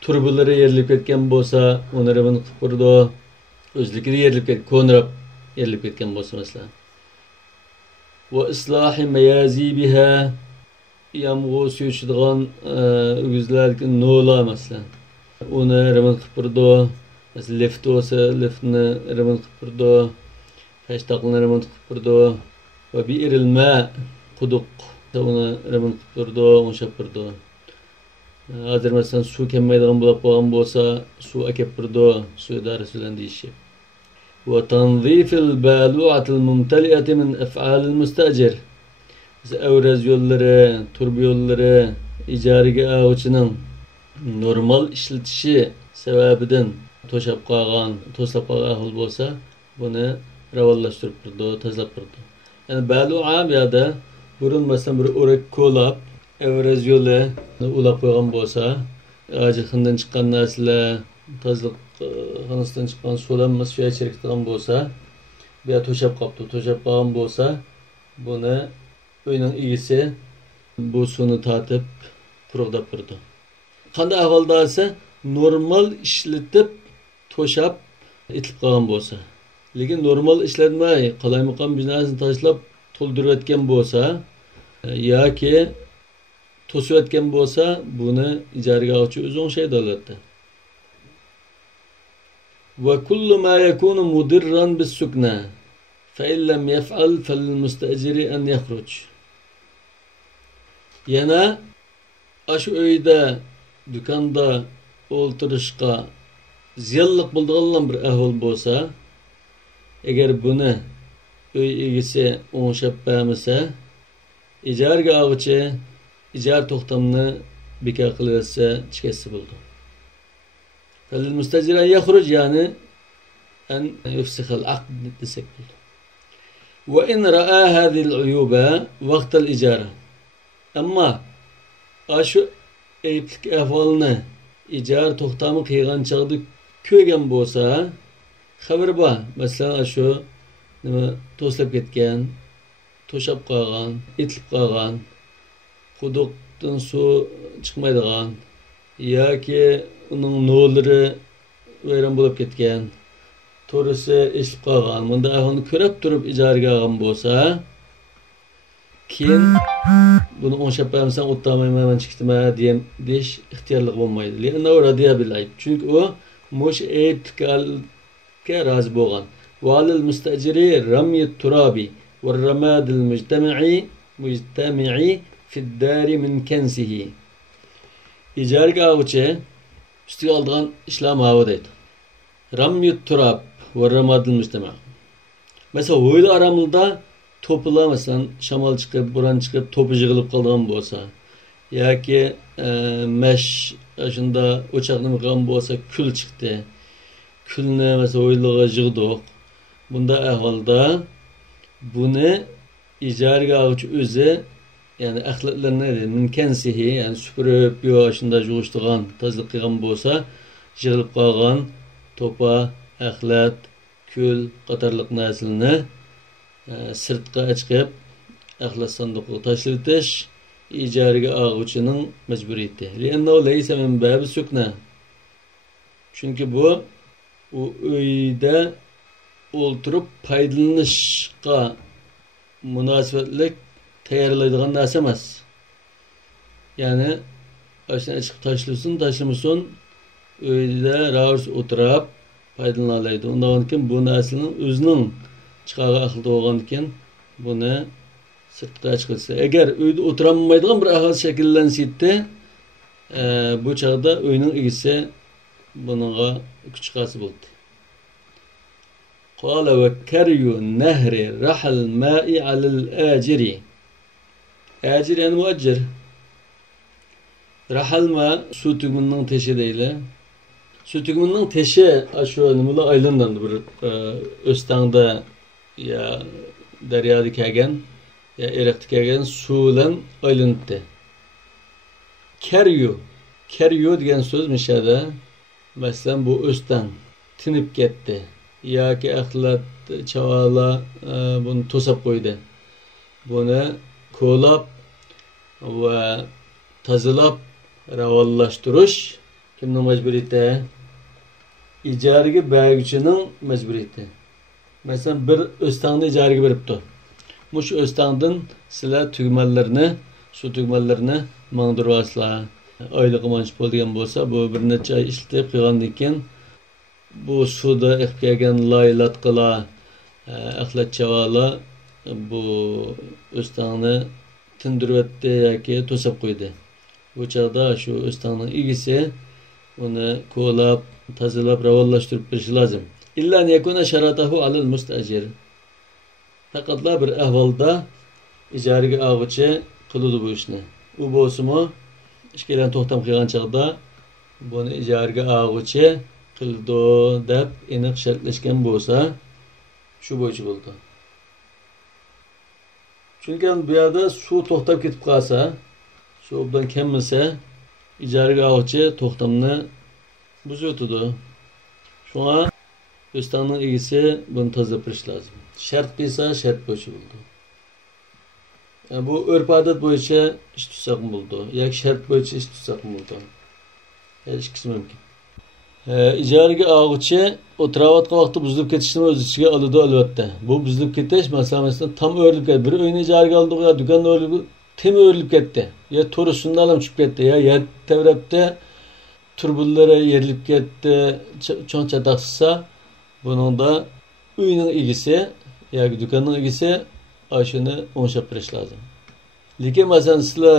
Turbuları yerilip ketken bolsa, onları bunu kıpırdı. Özlükleri yerilip ketken, konrap yerilip ketken bolsa mesela. Ve islahi meyazibiha, yamğu suyuçudğan ügüzlerken nola mesela. Onu rıvın kıpırdı. Mesela lift olsa liftini rıvın kıpırdı. Peştaqını rıvın kıpırdı. Ve bi'iril ma, kuduk. Onu rıvın kıpırdı, onu şapırdı. Hazır mesela su kemmeydiğin bulap qoğan bolsa, su akepirdi, su idaresi bilen deyişi. وتنظيف البالوعة الممتلئة من أفعال المستأجر. Evrez yolları, turbi yolları, icariga ağuçının normal işletişi sebebinden toşap qalğan, toslap qalğan ahıl bolsa, bunu ravallaştırıp durdu, tazlap durdu. Yani balua ya da burun mesela bir orak kolap, evrez yolu ulap qo'ygan bolsa, acıqından çıkan narsalar, tazlık xanasından çıkan sulanma suya içeriktiğin bolsa, veya toşap qaptı, toşap qalğan bolsa, bunu öyünün igisi bu sunu tatip quruqdap turdi. Qanday ahvolda ise normal ishlatib to'shab itilib qolgan bo'lsa, lekin normal ishlatmay qalaymaqon binasini tashlab to'ldirib etgan bo'lsa yoki to'sib etgan bo'lsa, buni ijaraga oluvchi o'zi o'ngshaydi albatta. Va kullu ma yakunu mudirran bis-sukna fa in lam yaf'al fal-mustajiri an yakhruj. Yana aşı öyde, dükkanda o'ltirishqa ziyonliq bo'ladigan bir ahvol bo'lsa, agar buni uy egisi o'ngshab bermasa, ijaraga oluvchi ijara to'xtamini bekor qilsa chekasi bo'ldi. Falil mustajir an yakhruj, yani an yufsikh al-aqd desek bo'ldi. Wa in ra'a hadhihi al-uyuba vaqt al-ijara. Amma aşı eyiplik ahvolini ijara to'xtami qilgan chog'da ko'rgan bo'lsa, xabar bor. Masalan, shu nima to'slab ketgan, to'shab qolgan, itilib qolgan, quduqdan suv chiqmaydigan yoki uning no'lari vayron bo'lib ketgan, to'risi eshib qolgan. Bunda ahvolni ko'rib turib ijaraga olgan bo'lsa, keyin buni o'ngshab bermasam o'tdamayman chiqdima deyish ixtiyorlik bo'lmaydi. Li'annahu radiya bil ayb. Chunki u mush aybga rozi bo'lgan. Valil mustajiri ramy turabi va ramadil mujtami'i fi dari min kansihi. İjarga avchi ustiga oldigan ishlar ma'vo deydi. Ramy turab va ramadil mujtami'. Mesela ho'yli aramında to'pilar masalan shamol chiqib, bo'ron chiqib, to'pi yig'ilib qolgan bo'lsa yoki mesh shunda o'choqni qilgan bo'lsa, kul chiqdi. Kulni masalan ho'yliga yig'dik. Bunda ahvolda buni ijaraga oluvchi o'zi yani axlatlarni minkansihi yani supurib yo shunda yuvishtirgan, tozalik qilgan bo'lsa, yig'ilib qolgan to'pa, axlat, kul qatorliq narsalarni sirtqa chiqib axlat sanduqiga tashlatish ijaraga oluvchining majburiyati. Li'annahu laysa min babi sukna. Chunki bu u uyda o'ltirib foydalanishga munosabatlik tayyorlaydigan narsa emas. Ya'ni ashuna chiqib tashlamasin, uyda rahat o'tirib foydalanolmaydi. Undan keyin bu narsaning o'zining chiqaga aqlda bo'lgandan keyin buni sirtqa chiqarsa. Agar uyda o'tirolmaydigan bir ahvol shakllansa, bu chaqda uyning egisi buningga kuch qasi bo'ldi. Qala va karyu nahri rahal ma'i alal ajiri. Ajir yani muajjir. Rahal ma su tugmunning teshi deyli. Su tugmunning teshi shu nimalar aylandan bir o'stangda ya daryoda kelgan ya eriqda kelgan suv bilan aylanibdi. Keryu degan so'z mishada masalan bu o'stan tinib ketdi yoki axlat chavala buni to'sab qo'ydi. Buni ko'lab va tozalab ravollashtirish kimning majburiyati? İcariga beruvchining majburiyati. Masalan bir o'stangni ijaraga beribdi. Mush o'stangdan sizlar tugmallarni, shu tugmallarni mangdirasizlar. Oylik qimach bo'lgan bo'lsa, bu bir necha oy ishlatib qo'ygandan keyin bu suvda iqib kelgan laylatqalar, axlat chavala bu o'stangni tindiribdi yoki to'sab qo'ydi. Bu chaqda shu o'stangning egisi uni ko'lab, tozalab, ravolashtirib berishi lozim. İlla yakuna sharatahu alal mustajir. Faqatla bir ahvolda ijaraga oluvchi qiladi bu ishni. U bo'lsa-mu ishkilan to'xtam qilgan chaqda buni ijaraga oluvchi qildi deb aniq shartlashgan bo'lsa, shu bo'yicha bo'ldi. Chunki bu yerda suv to'xtab ketib qolsa, suvdan kemmasa, ijaraga oluvchi to'xtamni buzutdi. Shunga o'stangning egisi buni tozalab berish lozim. Shart qilsa, shart bo'yicha bo'ldi. Bu urf-odat bo'yicha ish tutsak bo'ldi yoki shart bo'yicha ish tutsak bo'ldi. Ikkisi mumkin. Ijaraga oluvchi o'tirayotgan vaqtda buzilib ketishni o'z ichiga oladi albatta. Bu buzilib ketish masalan tam o'rilib ketdi. Bir uyni ijaraga oldik yo do'konda o'rilib, tem o'rilib ketdi. Ya to'ri shundan ham tushib ketdi, ya yer tevrabda turbunlari yerilib ketdi, cho'ng chataqsa, buningda uyning egisi yoki do'konning egisi ashuni o'ngshab berish lozim. Lekin masalan sizlar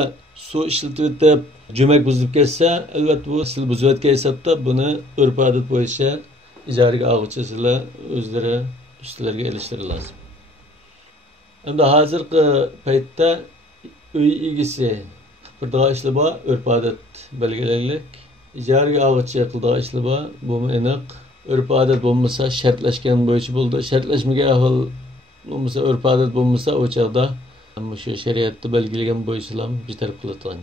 suv ishlatib jo'mak buzilib ketsa, albatta bu siz buzayotgan hisobda buni urf-odat bo'yicha ijaraga oluvchi sizlar o'zlari ustilarga ilishtirib lozim. Endi hozirgi paytda uy egisi qildigan ishlar bor, urf-odat belgilaylik. Ijaraga oluvchi qildigan ishlar bor, bu aniq. Urf-odat bo'lmasa, shartlashgan bo'yicha bo'ldi. Shartlashmagan ahvol bo'lmasa, urf-odat bo'lmasa, o chaqda shu shariatda belgilagan bo'yicha ham bitarib qilingan.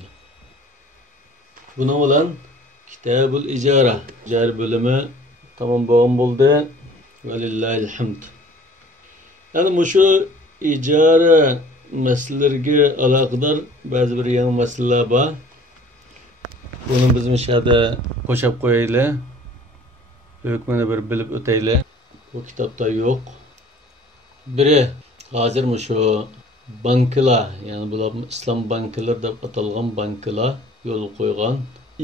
Buning bilan Kitabul ijara bölümü tamam bo'lgan bo'ldi. Valillahil hamd. Yani şu ijara meselelerine alakadar bazı bir yangi meseleler var. Bunu bizim şahada qo'shib qo'yayli. Hükmünü bir bilib o'tayli. Bu kitapta yok. Biri hozir şu bankalar, yani bular islom bankalar deb atalgan bankalar yo'l qo'ygan.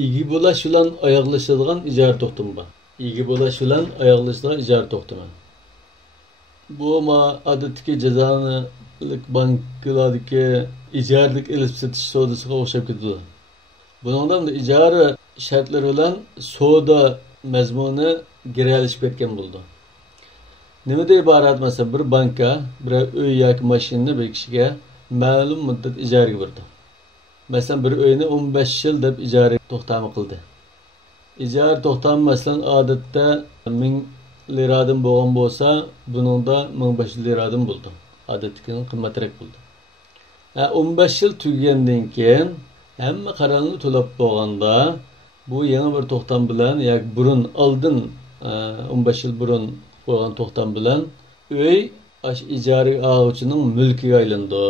İgi bo'lash bilan oyoqlashadigan ijara to'xtami bor. İgi bo'lash bilan oyoqlashadigan ijara to'xtami. Bu odatdagi jazolilik bankalardagi ijaralik ilib setish savdosiga o'xshab ketadi. Buningdan da ijara shartlari bilan savdo mazmuni giralishib ketgan bo'ldi. Nimada iborat? Mesela bir banka bir uy yoki mashinani bir kishiga ma'lum muddat ijaraga berdi. Mesela bir uyni 15 yil deb ijara to'xtami qildi. Ijara to'xtami masalan odatda 1000 liradan bo'lgan bo'lsa, buningda 1500 liradan bo'ldi. Odatdagidan qimmatroq bo'ldi. 15 yil tugagandan keyin hamma qaranliq to'lab bo'lganda bu yangi bir to'xtam bilan yoki burun oldin 15 yil burun qo'ygan to'xtam bilan uy ijaraga oluvchining mulkiga aylandi.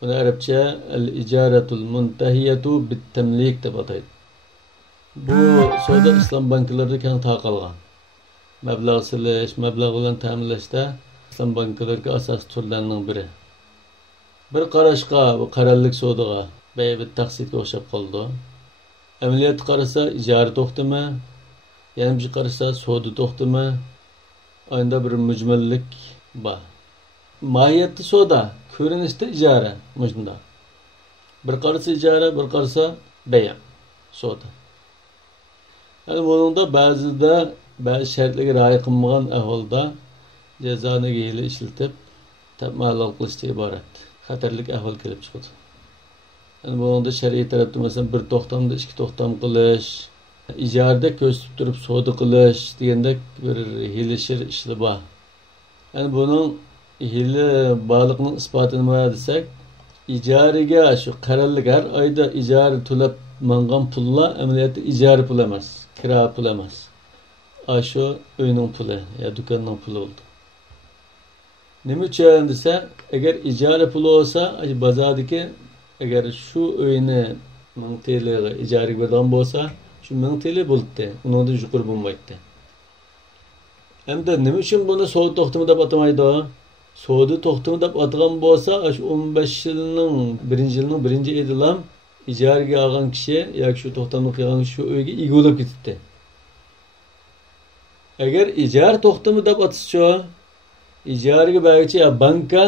Buni arabcha al-ijaratul muntahiyatu bit-tamlik deb ataydi. Bu savdo islom bankalarida keng tarqalgan. Mablag' silish, mablag' bilan ta'minlashda islom bankalariga asosiy turlarning biri. Bir qarashqa bu qarallik savdoga beybi taqsidga o'xshab qoldi. Amaliyot qarasa ijara to'xtami, yana bir qarasa savdo to'xtami, oyunda bir mujmallik bor. Mahiyatda savdo, ko'rinishda ijara mujmda. Bir qarasa ijara, bir qarasa bay' savdo. Yani buningda ba'zida ba'zi shartlarga rioya qilmagan ahvolda jazoni hiyla ishlatib malol qilishga iborat. Xatarlik ahvol kelib chiqadi. Yani buningda shar'iy tarafdan masalan bir to'xtamda ikki to'xtam qilish, ijarada ko'rsatib turib savdo qilish degandek bir hilishir ishlar bor. Yani buning hili borliqning isboti nima desak, ijaraga shu qarallik har oyda ijara to'lab mangan pullar amaliyotda ijara pul emas, kira pul emas. Shu uyning puli ya do'konning puli bo'ldi. Nima uchun desa, agar ijara puli olsa, bozordagi agar shu uyni 1000 TL ga ijaraga bergan bo'lsa, shu 1000 TL bo'ldi. Uningdan yuqori bo'lmaydi. Endi nima uchun buni savdo to'xtami deb atamaydi? Savdo to'xtami deb atgan bo'lsa, shu 15 yilning 1-yilning 1-oyida ijaraga olgan kishi yoki shu to'xtamni qilgan shu uyga ega bo'lib ketdi. Agar ijara to'xtami deb atsa, ijaraga beruvchi ya banka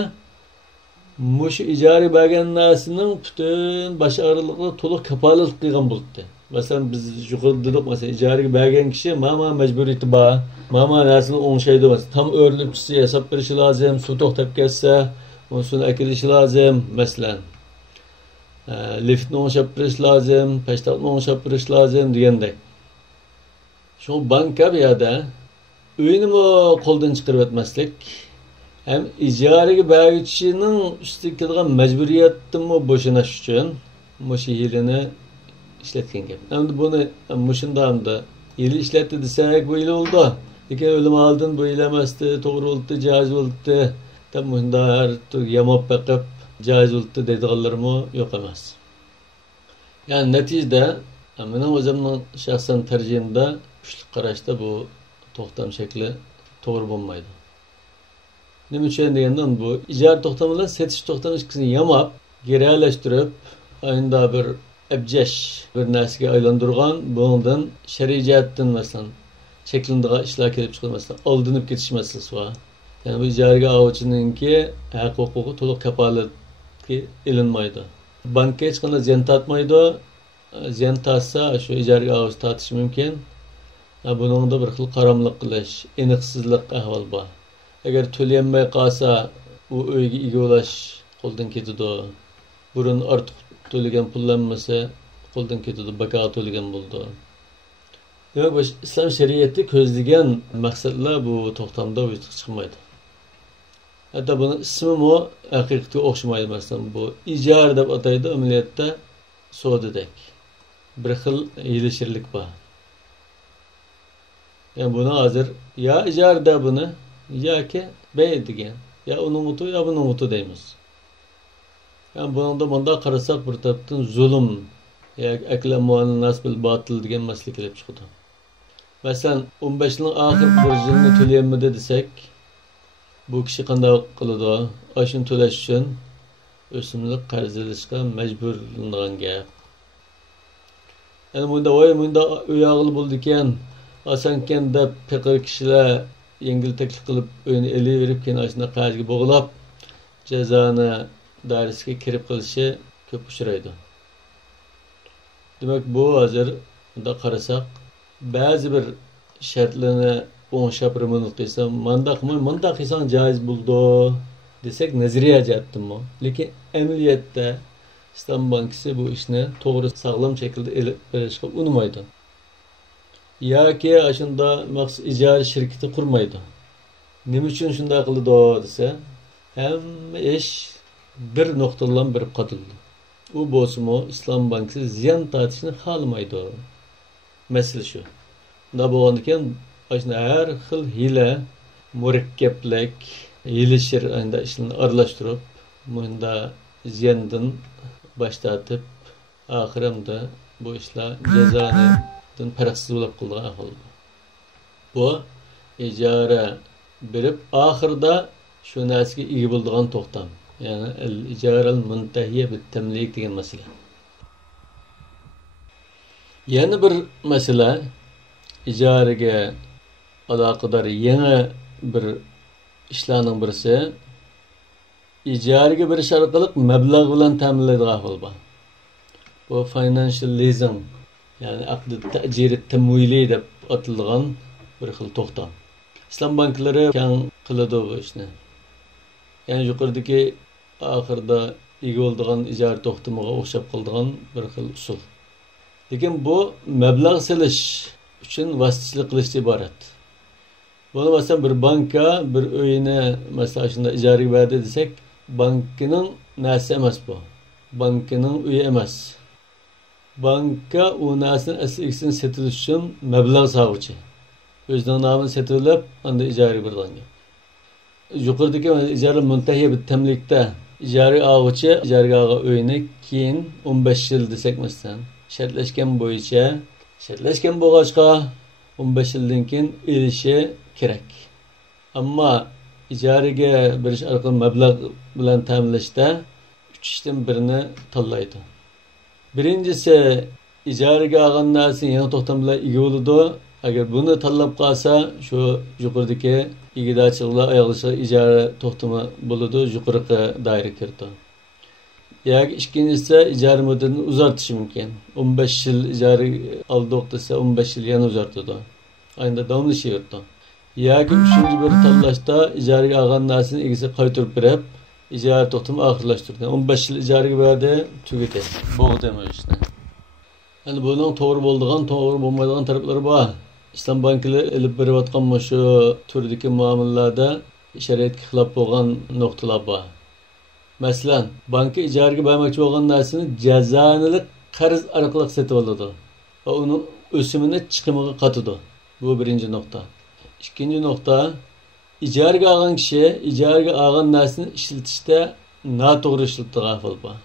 mushu ijara bergan narsaning butun bosh og'riqliqni to'liq kafolat qilgan bo'ldi. Masalan biz yuqorida dedik, masalan ijaraga bergan kishi ma'ma majburiyati bor, ma'ma narsani o'ngshaydi. Tam o'rlib chiqsa hisob berishi lozim, suv to'xtab ketsa, uni akilishi lozim, masalan. Liftni o'ngshab berish lozim, peshtoqni o'ngshab berish lozim degandek. Shu banka bu yerda uyni qo'ldan chiqarib o'tmaslik hem ijaraga beruvchining ustiga kelgan majburiyatni bo'shanash uchun mushu yilini ishlatgan gap. Endi buni mushundamda yil ishlatdi desak bu yil oldu. Lekin o'lim oldin bu yil emasdi, to'g'ri bo'ldi, joiz bo'ldi deb bunda har yamab baqib joiz bo'ldi deydiganlarmi yo'q emas. Yani neticede mening o'zimning shaxsan tarjimamda kuchli qarashda bu to'xtam shakli to'g'ri bo'lmaydi. Nima uchun deganda bu ijara to'xtami bilan setish to'xtami ikkisini yamab, geralashtirib, oyunda bir abjash bir narsaga aylantirgan, bundan shariatdan masalan cheklanadigan ishlar kelib chiqadi, masalan oldinib ketish masalasi bor. Yani bu ijaraga oluvchininki haq huquqi to'liq kafolatga ilinmaydi. Banka hech qanday ziyon tortmaydi. Ziyon tortsa shu ijaraga oluvchi tortishi mumkin. Buningda bir xil qaramlik qilish, aniqsizlik ahvol bor. Agar to'lanmay qolsa, u uyga ega bo'lish qo'ldan ketadi. Burun ortiq to'lagan pullanmasa, qo'ldan ketadi, baqo to'lagan bo'ldi. Demak, bu islom shariati ko'zlagan maqsadlar bu to'xtamda vujudga chiqmaydi. Hatta buni ismi mo haqiqatga o'xshamaydi. Masalan, bu ijara deb ataydi, amaliyotda savdodek. Bir xil yilishirlik bor. Yani bunu hazır ya ijarada bunu ya ki bey degan ya onun mutu ya bunun mutu deymiz. Yani bunun da qarasak bir tarafdan zulm ya aklam mu'annas nasbil batil degan masala kelib chiqadi. Masalan 15 yilning oxir bir yilni to'layapmidi desak, Bu kishi qanday qiladi? Ashun to'lash uchun o'simlik qarz olishga majburlangan gap. Yani bunda uyağıl buldu ekan, asanken deb faqir kishilar yengil taklif qilib uyini ele verib keyin ashuna qarzga bo'g'lab jazoni dairasiga kirib qilishi ko'p uchraydi. Demak, bu hozir bunda qarasak, ba'zi bir shartlarni o'ngshab remontlik qilsa, mandaq qilsang joiz bo'ldi desak nazariya jihatdanmi. Lekin amaliyotda İslam Bankası bu ishni to'g'ri sağlam şekilde elishga unamaydi. Yoki ashunda maxsus ijara shirkati qurmaydi. Nima uchun shunday qildi desa, hamma ish bir nuqtadan bir qatildi. U bo'lsa-mu İslam Bankası ziyon tortishni xohlamaydi. Masala shu. Bunda bo'lgandan ashunda har xil hiyla, murakkablik, yilishir anda ishni aralashtirib, bunda ziyondan başlatıp ahirimde bu işler cezanın paraksız olup kıldığı ahıldı. Bu icare berip ahırda şu nesiki iyi bulduğun toxtam. Yani el-icarel muntahiye bit-temlik degan mesele. Yana bir mesele icarege alaqadar yeni bir işlarning birisi icariga berish orqali mablag' bilan ta'minlaydigan ahvol bor. Bu financial leasing, ya'ni aqdi ta'jiri tamwili deb atilgan bir xil to'xtam. İslam banklari keng qiladi bu ishni. Ya'ni yuqoridagi oxirida ega bo'lgan ijara to'xtamiga o'xshab qoladigan bir xil usul. Lekin bu mablag' silish uchun vositachilik qilishdan iborat. Buni masalan bir banka bir uyini masalan shunda ijaraga berdi desak, bankının narsa emas bu. Bankının uyi emas. Banka o narsani asli setilish uchun mablag' sog'uvchi. O'zining nomini setilib, unda ijaraga berilgan. Yuqoridagi ijara muntahiya bit-tamlikda ijara oluvchi ijaraga olgan uyini keyin 15 yil desak masalan, shartlashgan bo'yicha, shartlashgan bo'lg'achqa 15 yildan keyin elishi kerak. Ammo ijaraga berish orqali mablag' bilan ta'minlashda 3 ishdan birini tanlaydi. Birinchisi ijaraga olgan narsani yangi to'xtam bilan ega bo'ladi. Agar buni tanlab qolsa, shu yuqoridagi igidorchiliklar ayolishga ijara to'xtami bo'ladi, yuqoriga doira kirdi. Yoki ikkinchisi ijara muddatini uzartishi mumkin. 15 yil ijara oldik desa 15 yil yana uzartadi. Ayında davomlashaverdi. Yoki uchinchi bir tanlashda ijaraga olgan narsani egasi qaytarib berib, ijara to'xtami oxirlashtirdi. 15 yil ijaraga berdi, tugadi. Bo'ldi dema ishni. Yani bunun to'g'ri bo'ladigan, to'g'ri bo'lmaydigan taraflari bor. İslam bankaları elib berayotgan shu turdagi muomalalarda shariatga xilof bo'lgan nuqtalar bor. Masalan, banka ijaraga bermoqchi bo'lgan narsani jazonilik qarz orqali sotib oladi va uni o'simini chiqimiga qatadi. Bu birinchi nuqta. İkinci nokta, icaraga olgan kishi icaraga olgan narsani ishlatishda noto'g'ri ishlatgan ahvol bor.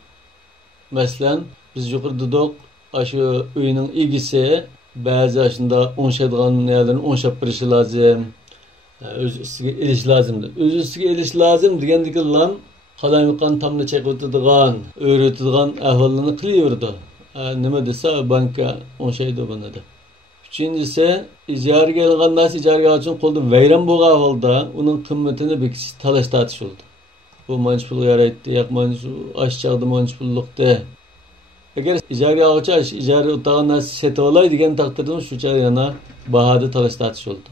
Masalan, biz yuqorida dedik, shu uyning egisi ba'zi shunda o'ngshadigan yerlarni o'ngshab berishi lozim, o'z ustiga elish lozim. O'z ustiga elish lozim degandikilar qalaymiqan tamni chaqiradigan, o'rgatadigan ahvollarni qilaverdi. Nima desa banka o'ngshaydi buni deb. Üçüncüsü, icaraga alıngan narsa icaraga oluvchi qo'lda vayron bo'lgan holda uning qimmatini bekitish talash tortish bo'ldi. Bu manch pul yaraydi, yo'q manch oshchaqda manch pulliqda. Agar ijaraga oluvchi ijara o'tagan narsa sotib olay degan taqdirda shuncha yana bahoda talash tortish bo'ldi.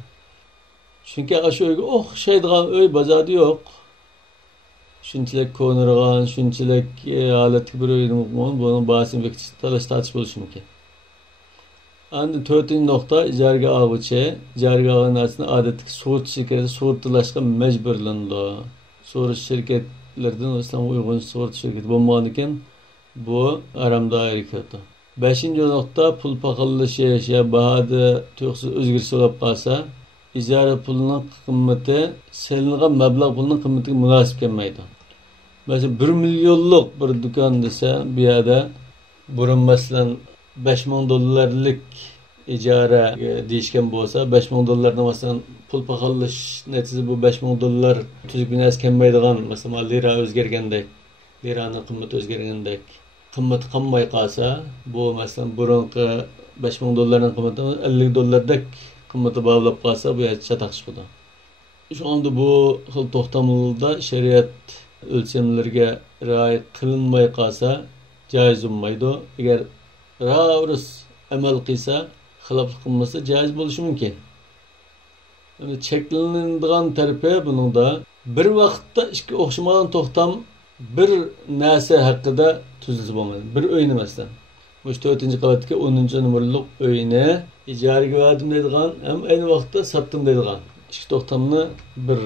Chunki shu uyga o'xshaydigan uy bozorda yo'q. Shunchalik ko'nirgan, shunchalik holatga bir uyning buning bahosini bekitish talash tortish bo'lishi mumkin. Endi to'rtinchi nuqta ijaraga oluvchi ijaraga olgan narsani odatdagi sug'urta shirkati sug'urtalashga majburlandi. Sug'urta shirkatlaridan islom uyg'un sug'urta shirkati bo'lmagan ekan, bu harom doiraga kirdi. Beshinchi nuqta pul paxallashish ya bahoda to'xsiz o'zgarish bo'lib qolsa, ijara pulining qimmati selingan mablag' pulining qimmatiga munosib kelmaydi. Masalan, 1 millionlik bir do'kon desa, bu yerda burun masalan $5000 dollarlik ijara deyishgan bo'lsa, $5000 masalan pul paxallash neticasida bu $5000 tuzgunasi kelmaydigan, masalan lira o'zgargandek, liraning qiymati o'zgargandek, qimmati qolmay qolsa, bu masalan burunqi $5000 qiymati $50 qimmati bog'lab qolsa, bu chataq chiqadi. Şu anda bu xil to'xtamlarda shariat o'lchamlariga rioya qilinmay qolsa, joiz bo'lmaydi. Agar ravrus amal qilsa, xiloflik qilmasa joiz bo'lishi mumkin. Yani cheklanadigan tarafi buningda bir vaqtda ikki o'xshamagan to'xtam bir narsa haqida tuzilsa bo'lmaydi. Bir uyni masalan, bu 4-qavatdagi 10-nomerlik uyni ijaraga verdim deydigan, ham ayni vaqtda sotdim deydigan. İki to'xtamni bir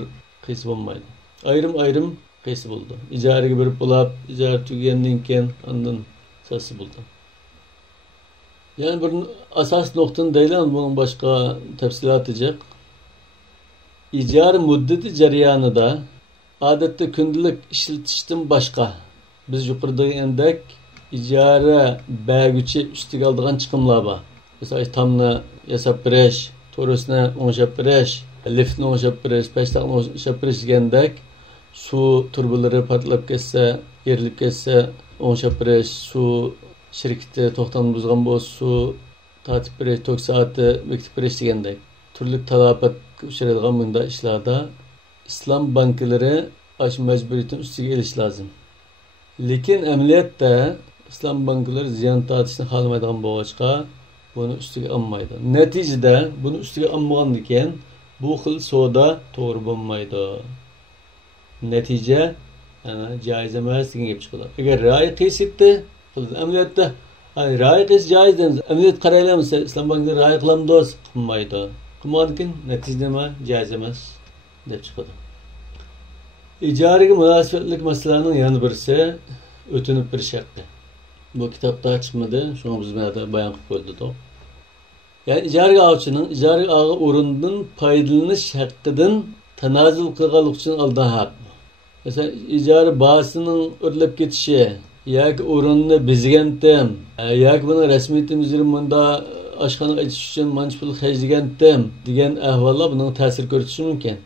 qiysi bo'lmaydi. Ayrim qiysi bo'ldi. Ijaraga berib bo'lib, ijara tugagandan keyin ondan sotsa bo'ldi. Yani bir asas nuqtani deylan, bunun boshqa tafsiloti yo'q. Ijara muddati jarayonida odatda kundalik ishlatishdan boshqa biz yuqorida degandak ijara berguchi ustiga oladigan chiqimlar bor. Masalan, tomni yasab berish, torusni o'ngshab berish, liftni o'ngshab berish, peshtoqni o'ngshab berish degandek, suv turbalari portlab ketsa, erilib ketsa, o'ngshab berish, suv shirkati to'xtamni buzgan bo'lsa, suv tatib berish, tok soati bekitib berish degandek. Turli talafotga uchraydigan bunday ishlarda islom banklari ash majburiyatini ustiga olish lozim. Lekin amaliyotda islom banklari ziyon tortishni xohlamaydigan bo'lg'achqa buni ustiga olmaydi. Natijada buni ustiga olmagan ekan bu xil savdo to'g'ri bo'lmaydi. Natija joiz emas degan gap chiqadi. Agar rioya qilishdi, amaliyotda rioya qilish joiz deymiz. Amaliyot qaraymiz, islom banklari rioya qilamiz, qilmaydi. Qilmagan natija nima? Joiz emas deb chiqadi. Ijaraga munosabatli masalaning yana birisi o'tinib berish haqqi. Bu kitobda chiqmadi, shuni biz mana bayon qilib qo'ydik. Yani ijaraga oluvchining ijaraga olgan o'rindan foydalanish haqqidan tanozul qilganlik uchun olgan haq. Masalan, ijara bahosining o'rlab ketishi yoki o'rinni bezgandim, yoki buni rasmiyatini uzrib bunda oshxona achish uchun manch pul xarjlagandim degan ahvollar buning ta'sir ko'rsatishi mumkin.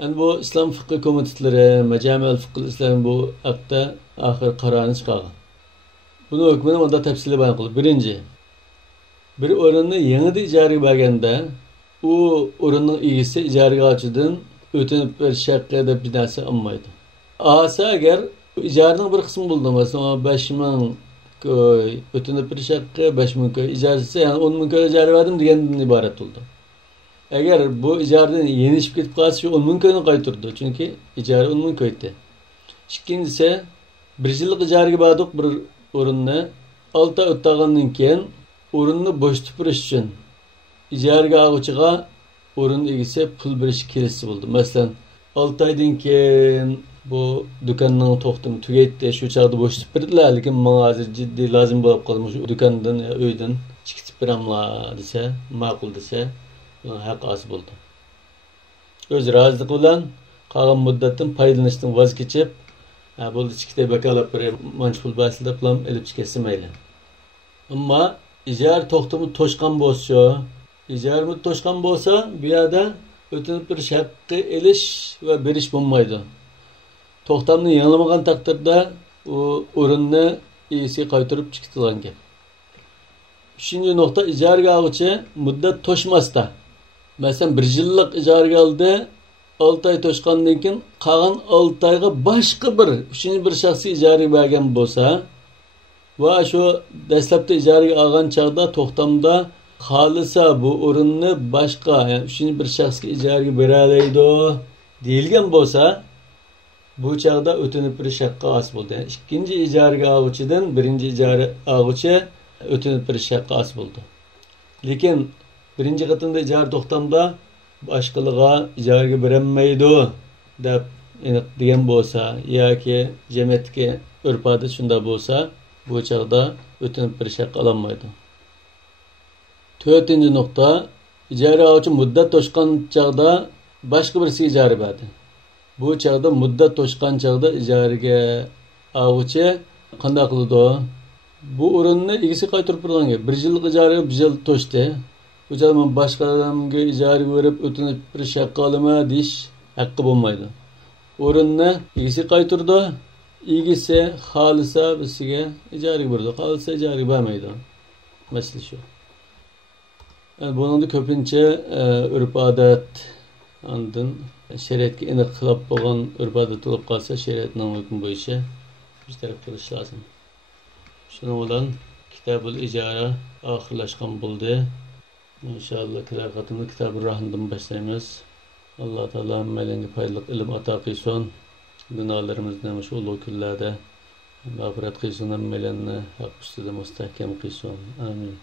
Yani bu İslam fıkıh komitetleri, Mecamel Fıkıh İslam bu haqda axir qarorni chiqargan. Buni hukmini bunda tafsili bayon qilib. Birinchi, bir o'rinni yangi ijaraga berganda, u o'rinning egasi ijaraga oluvchidan o'tinib berish haqqi deb bir narsa olmaydi. Olsa agar ijaraning bir qismi bo'ldi, masalan 5000 ko'y o'tinib berish haqqi, 5000 ko'y ijarasi, yani 10000 ko'y ijara berdim degandan iborat bo'ldi. Agar bu ijaradan yenishib ketib qolsa, 10000 ko'yni qaytardi. Chunki ijara 10000 ko'ydi. Ikkinchisi, bir yillik ijaraga berdik bir o'rinni, 6 oy o'tgandan keyin o'rinni bo'shatib berish uchun ijaraga oluvchiga o'rin egasi pul berish kelisi bo'ldi. Masalan, 6 oydan keyin bu do'konning to'xtami tugaydi, shu chaqda bo'shatib berdilar, lekin menga hozir jiddiy lozim bo'lib qoldi, shu do'kondan, uydan chiqib beramlar desa, ma'qul desa, haq osi bo'ldi. O'z roziligi bilan qolgan muddatdan foydalanishdan voz kechib, bo'ldi chiqib bakalab bir manch pul basida bilan olib chiqsa mayli. Ammo ijara to'xtami to'shqan bo'lsa, ijara to'shqan bo'lsa, bu yerda o'tinib berish haqqi elish va berish bo'lmaydi. To'xtamni yanglamagan taqdirda u o'rinni egasiga qaytarib chiqitilan gap. 3-nuqta, ijaraga oluvchi muddat to'shmasda. Masalan, 1 yillik ijaraga oldi, 6 oy to'shqandan keyin qolgan 6 oyga boshqa bir 3-chi bir shaxsiy ijaraga bergan bo'lsa, va shu dastlabda ijaraga olgan chaqda to'xtamda xolisa bu o'rinni boshqa, ya'ni 3-chi bir shaxsga ijaraga bera oladi deyilgan bo'lsa, bu chaqda o'tinib berish haqqi os bo'ldi. Yani ikkinchi ijaraga oluvchidan birinchi ijara oluvchi o'tinib berish haqqi os bo'ldi. Lekin birinchi qatimda ijara to'xtamda boshqalarga ijaraga berilmaydi deb aniq degan bo'lsa yoki jamiyatga urf-odat shunda bo'lsa, bu chaqda o'tinib berish haqqi ololmaydi. 4-nuqta, ijara oluvchi muddat to'shqan chaqda boshqa birisiga ijara berdi. Bu chaqda muddat to'shqan chaqda ijaraga oluvchi qanday qiladi? Bu o'rinni egasi qaytarib turgan gap. 1 yillik ijaraga 1 yil to'shdi. Bu zaman boshqa odamga ijara berib o'tinib bir shaqqa olama deyish haqqi bo'lmaydi. O'rinni egasi qaytardi. Egasi xolisa bizga ijaraga berdi. Xolisa ijaraga bermaydi. Masala shu. Buningda ko'pincha urf-odat andin shariatga aniq xilof bo'lgan urf-odat bo'lib qolsa, shariatning hukmi bo'yicha bir taraf qilish lozim. Shuning bilan Kitabul Ijara oxirlashgan bo'ldi. İnşallah kelar qatimda Kitabur Rahmdan boshlaymiz. Alloh taolo hammalarga foydali ilm ato qilsin. Gunohlarimizni shu ulug' kunlarda mag'firat qilsin, hammalarni haq ustida mustahkam qilsin. Amin.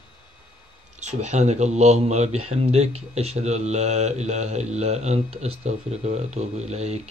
سبحانك اللهم وبحمدك أشهد أن لا إله إلا أنت أستغفرك وأتوب إليك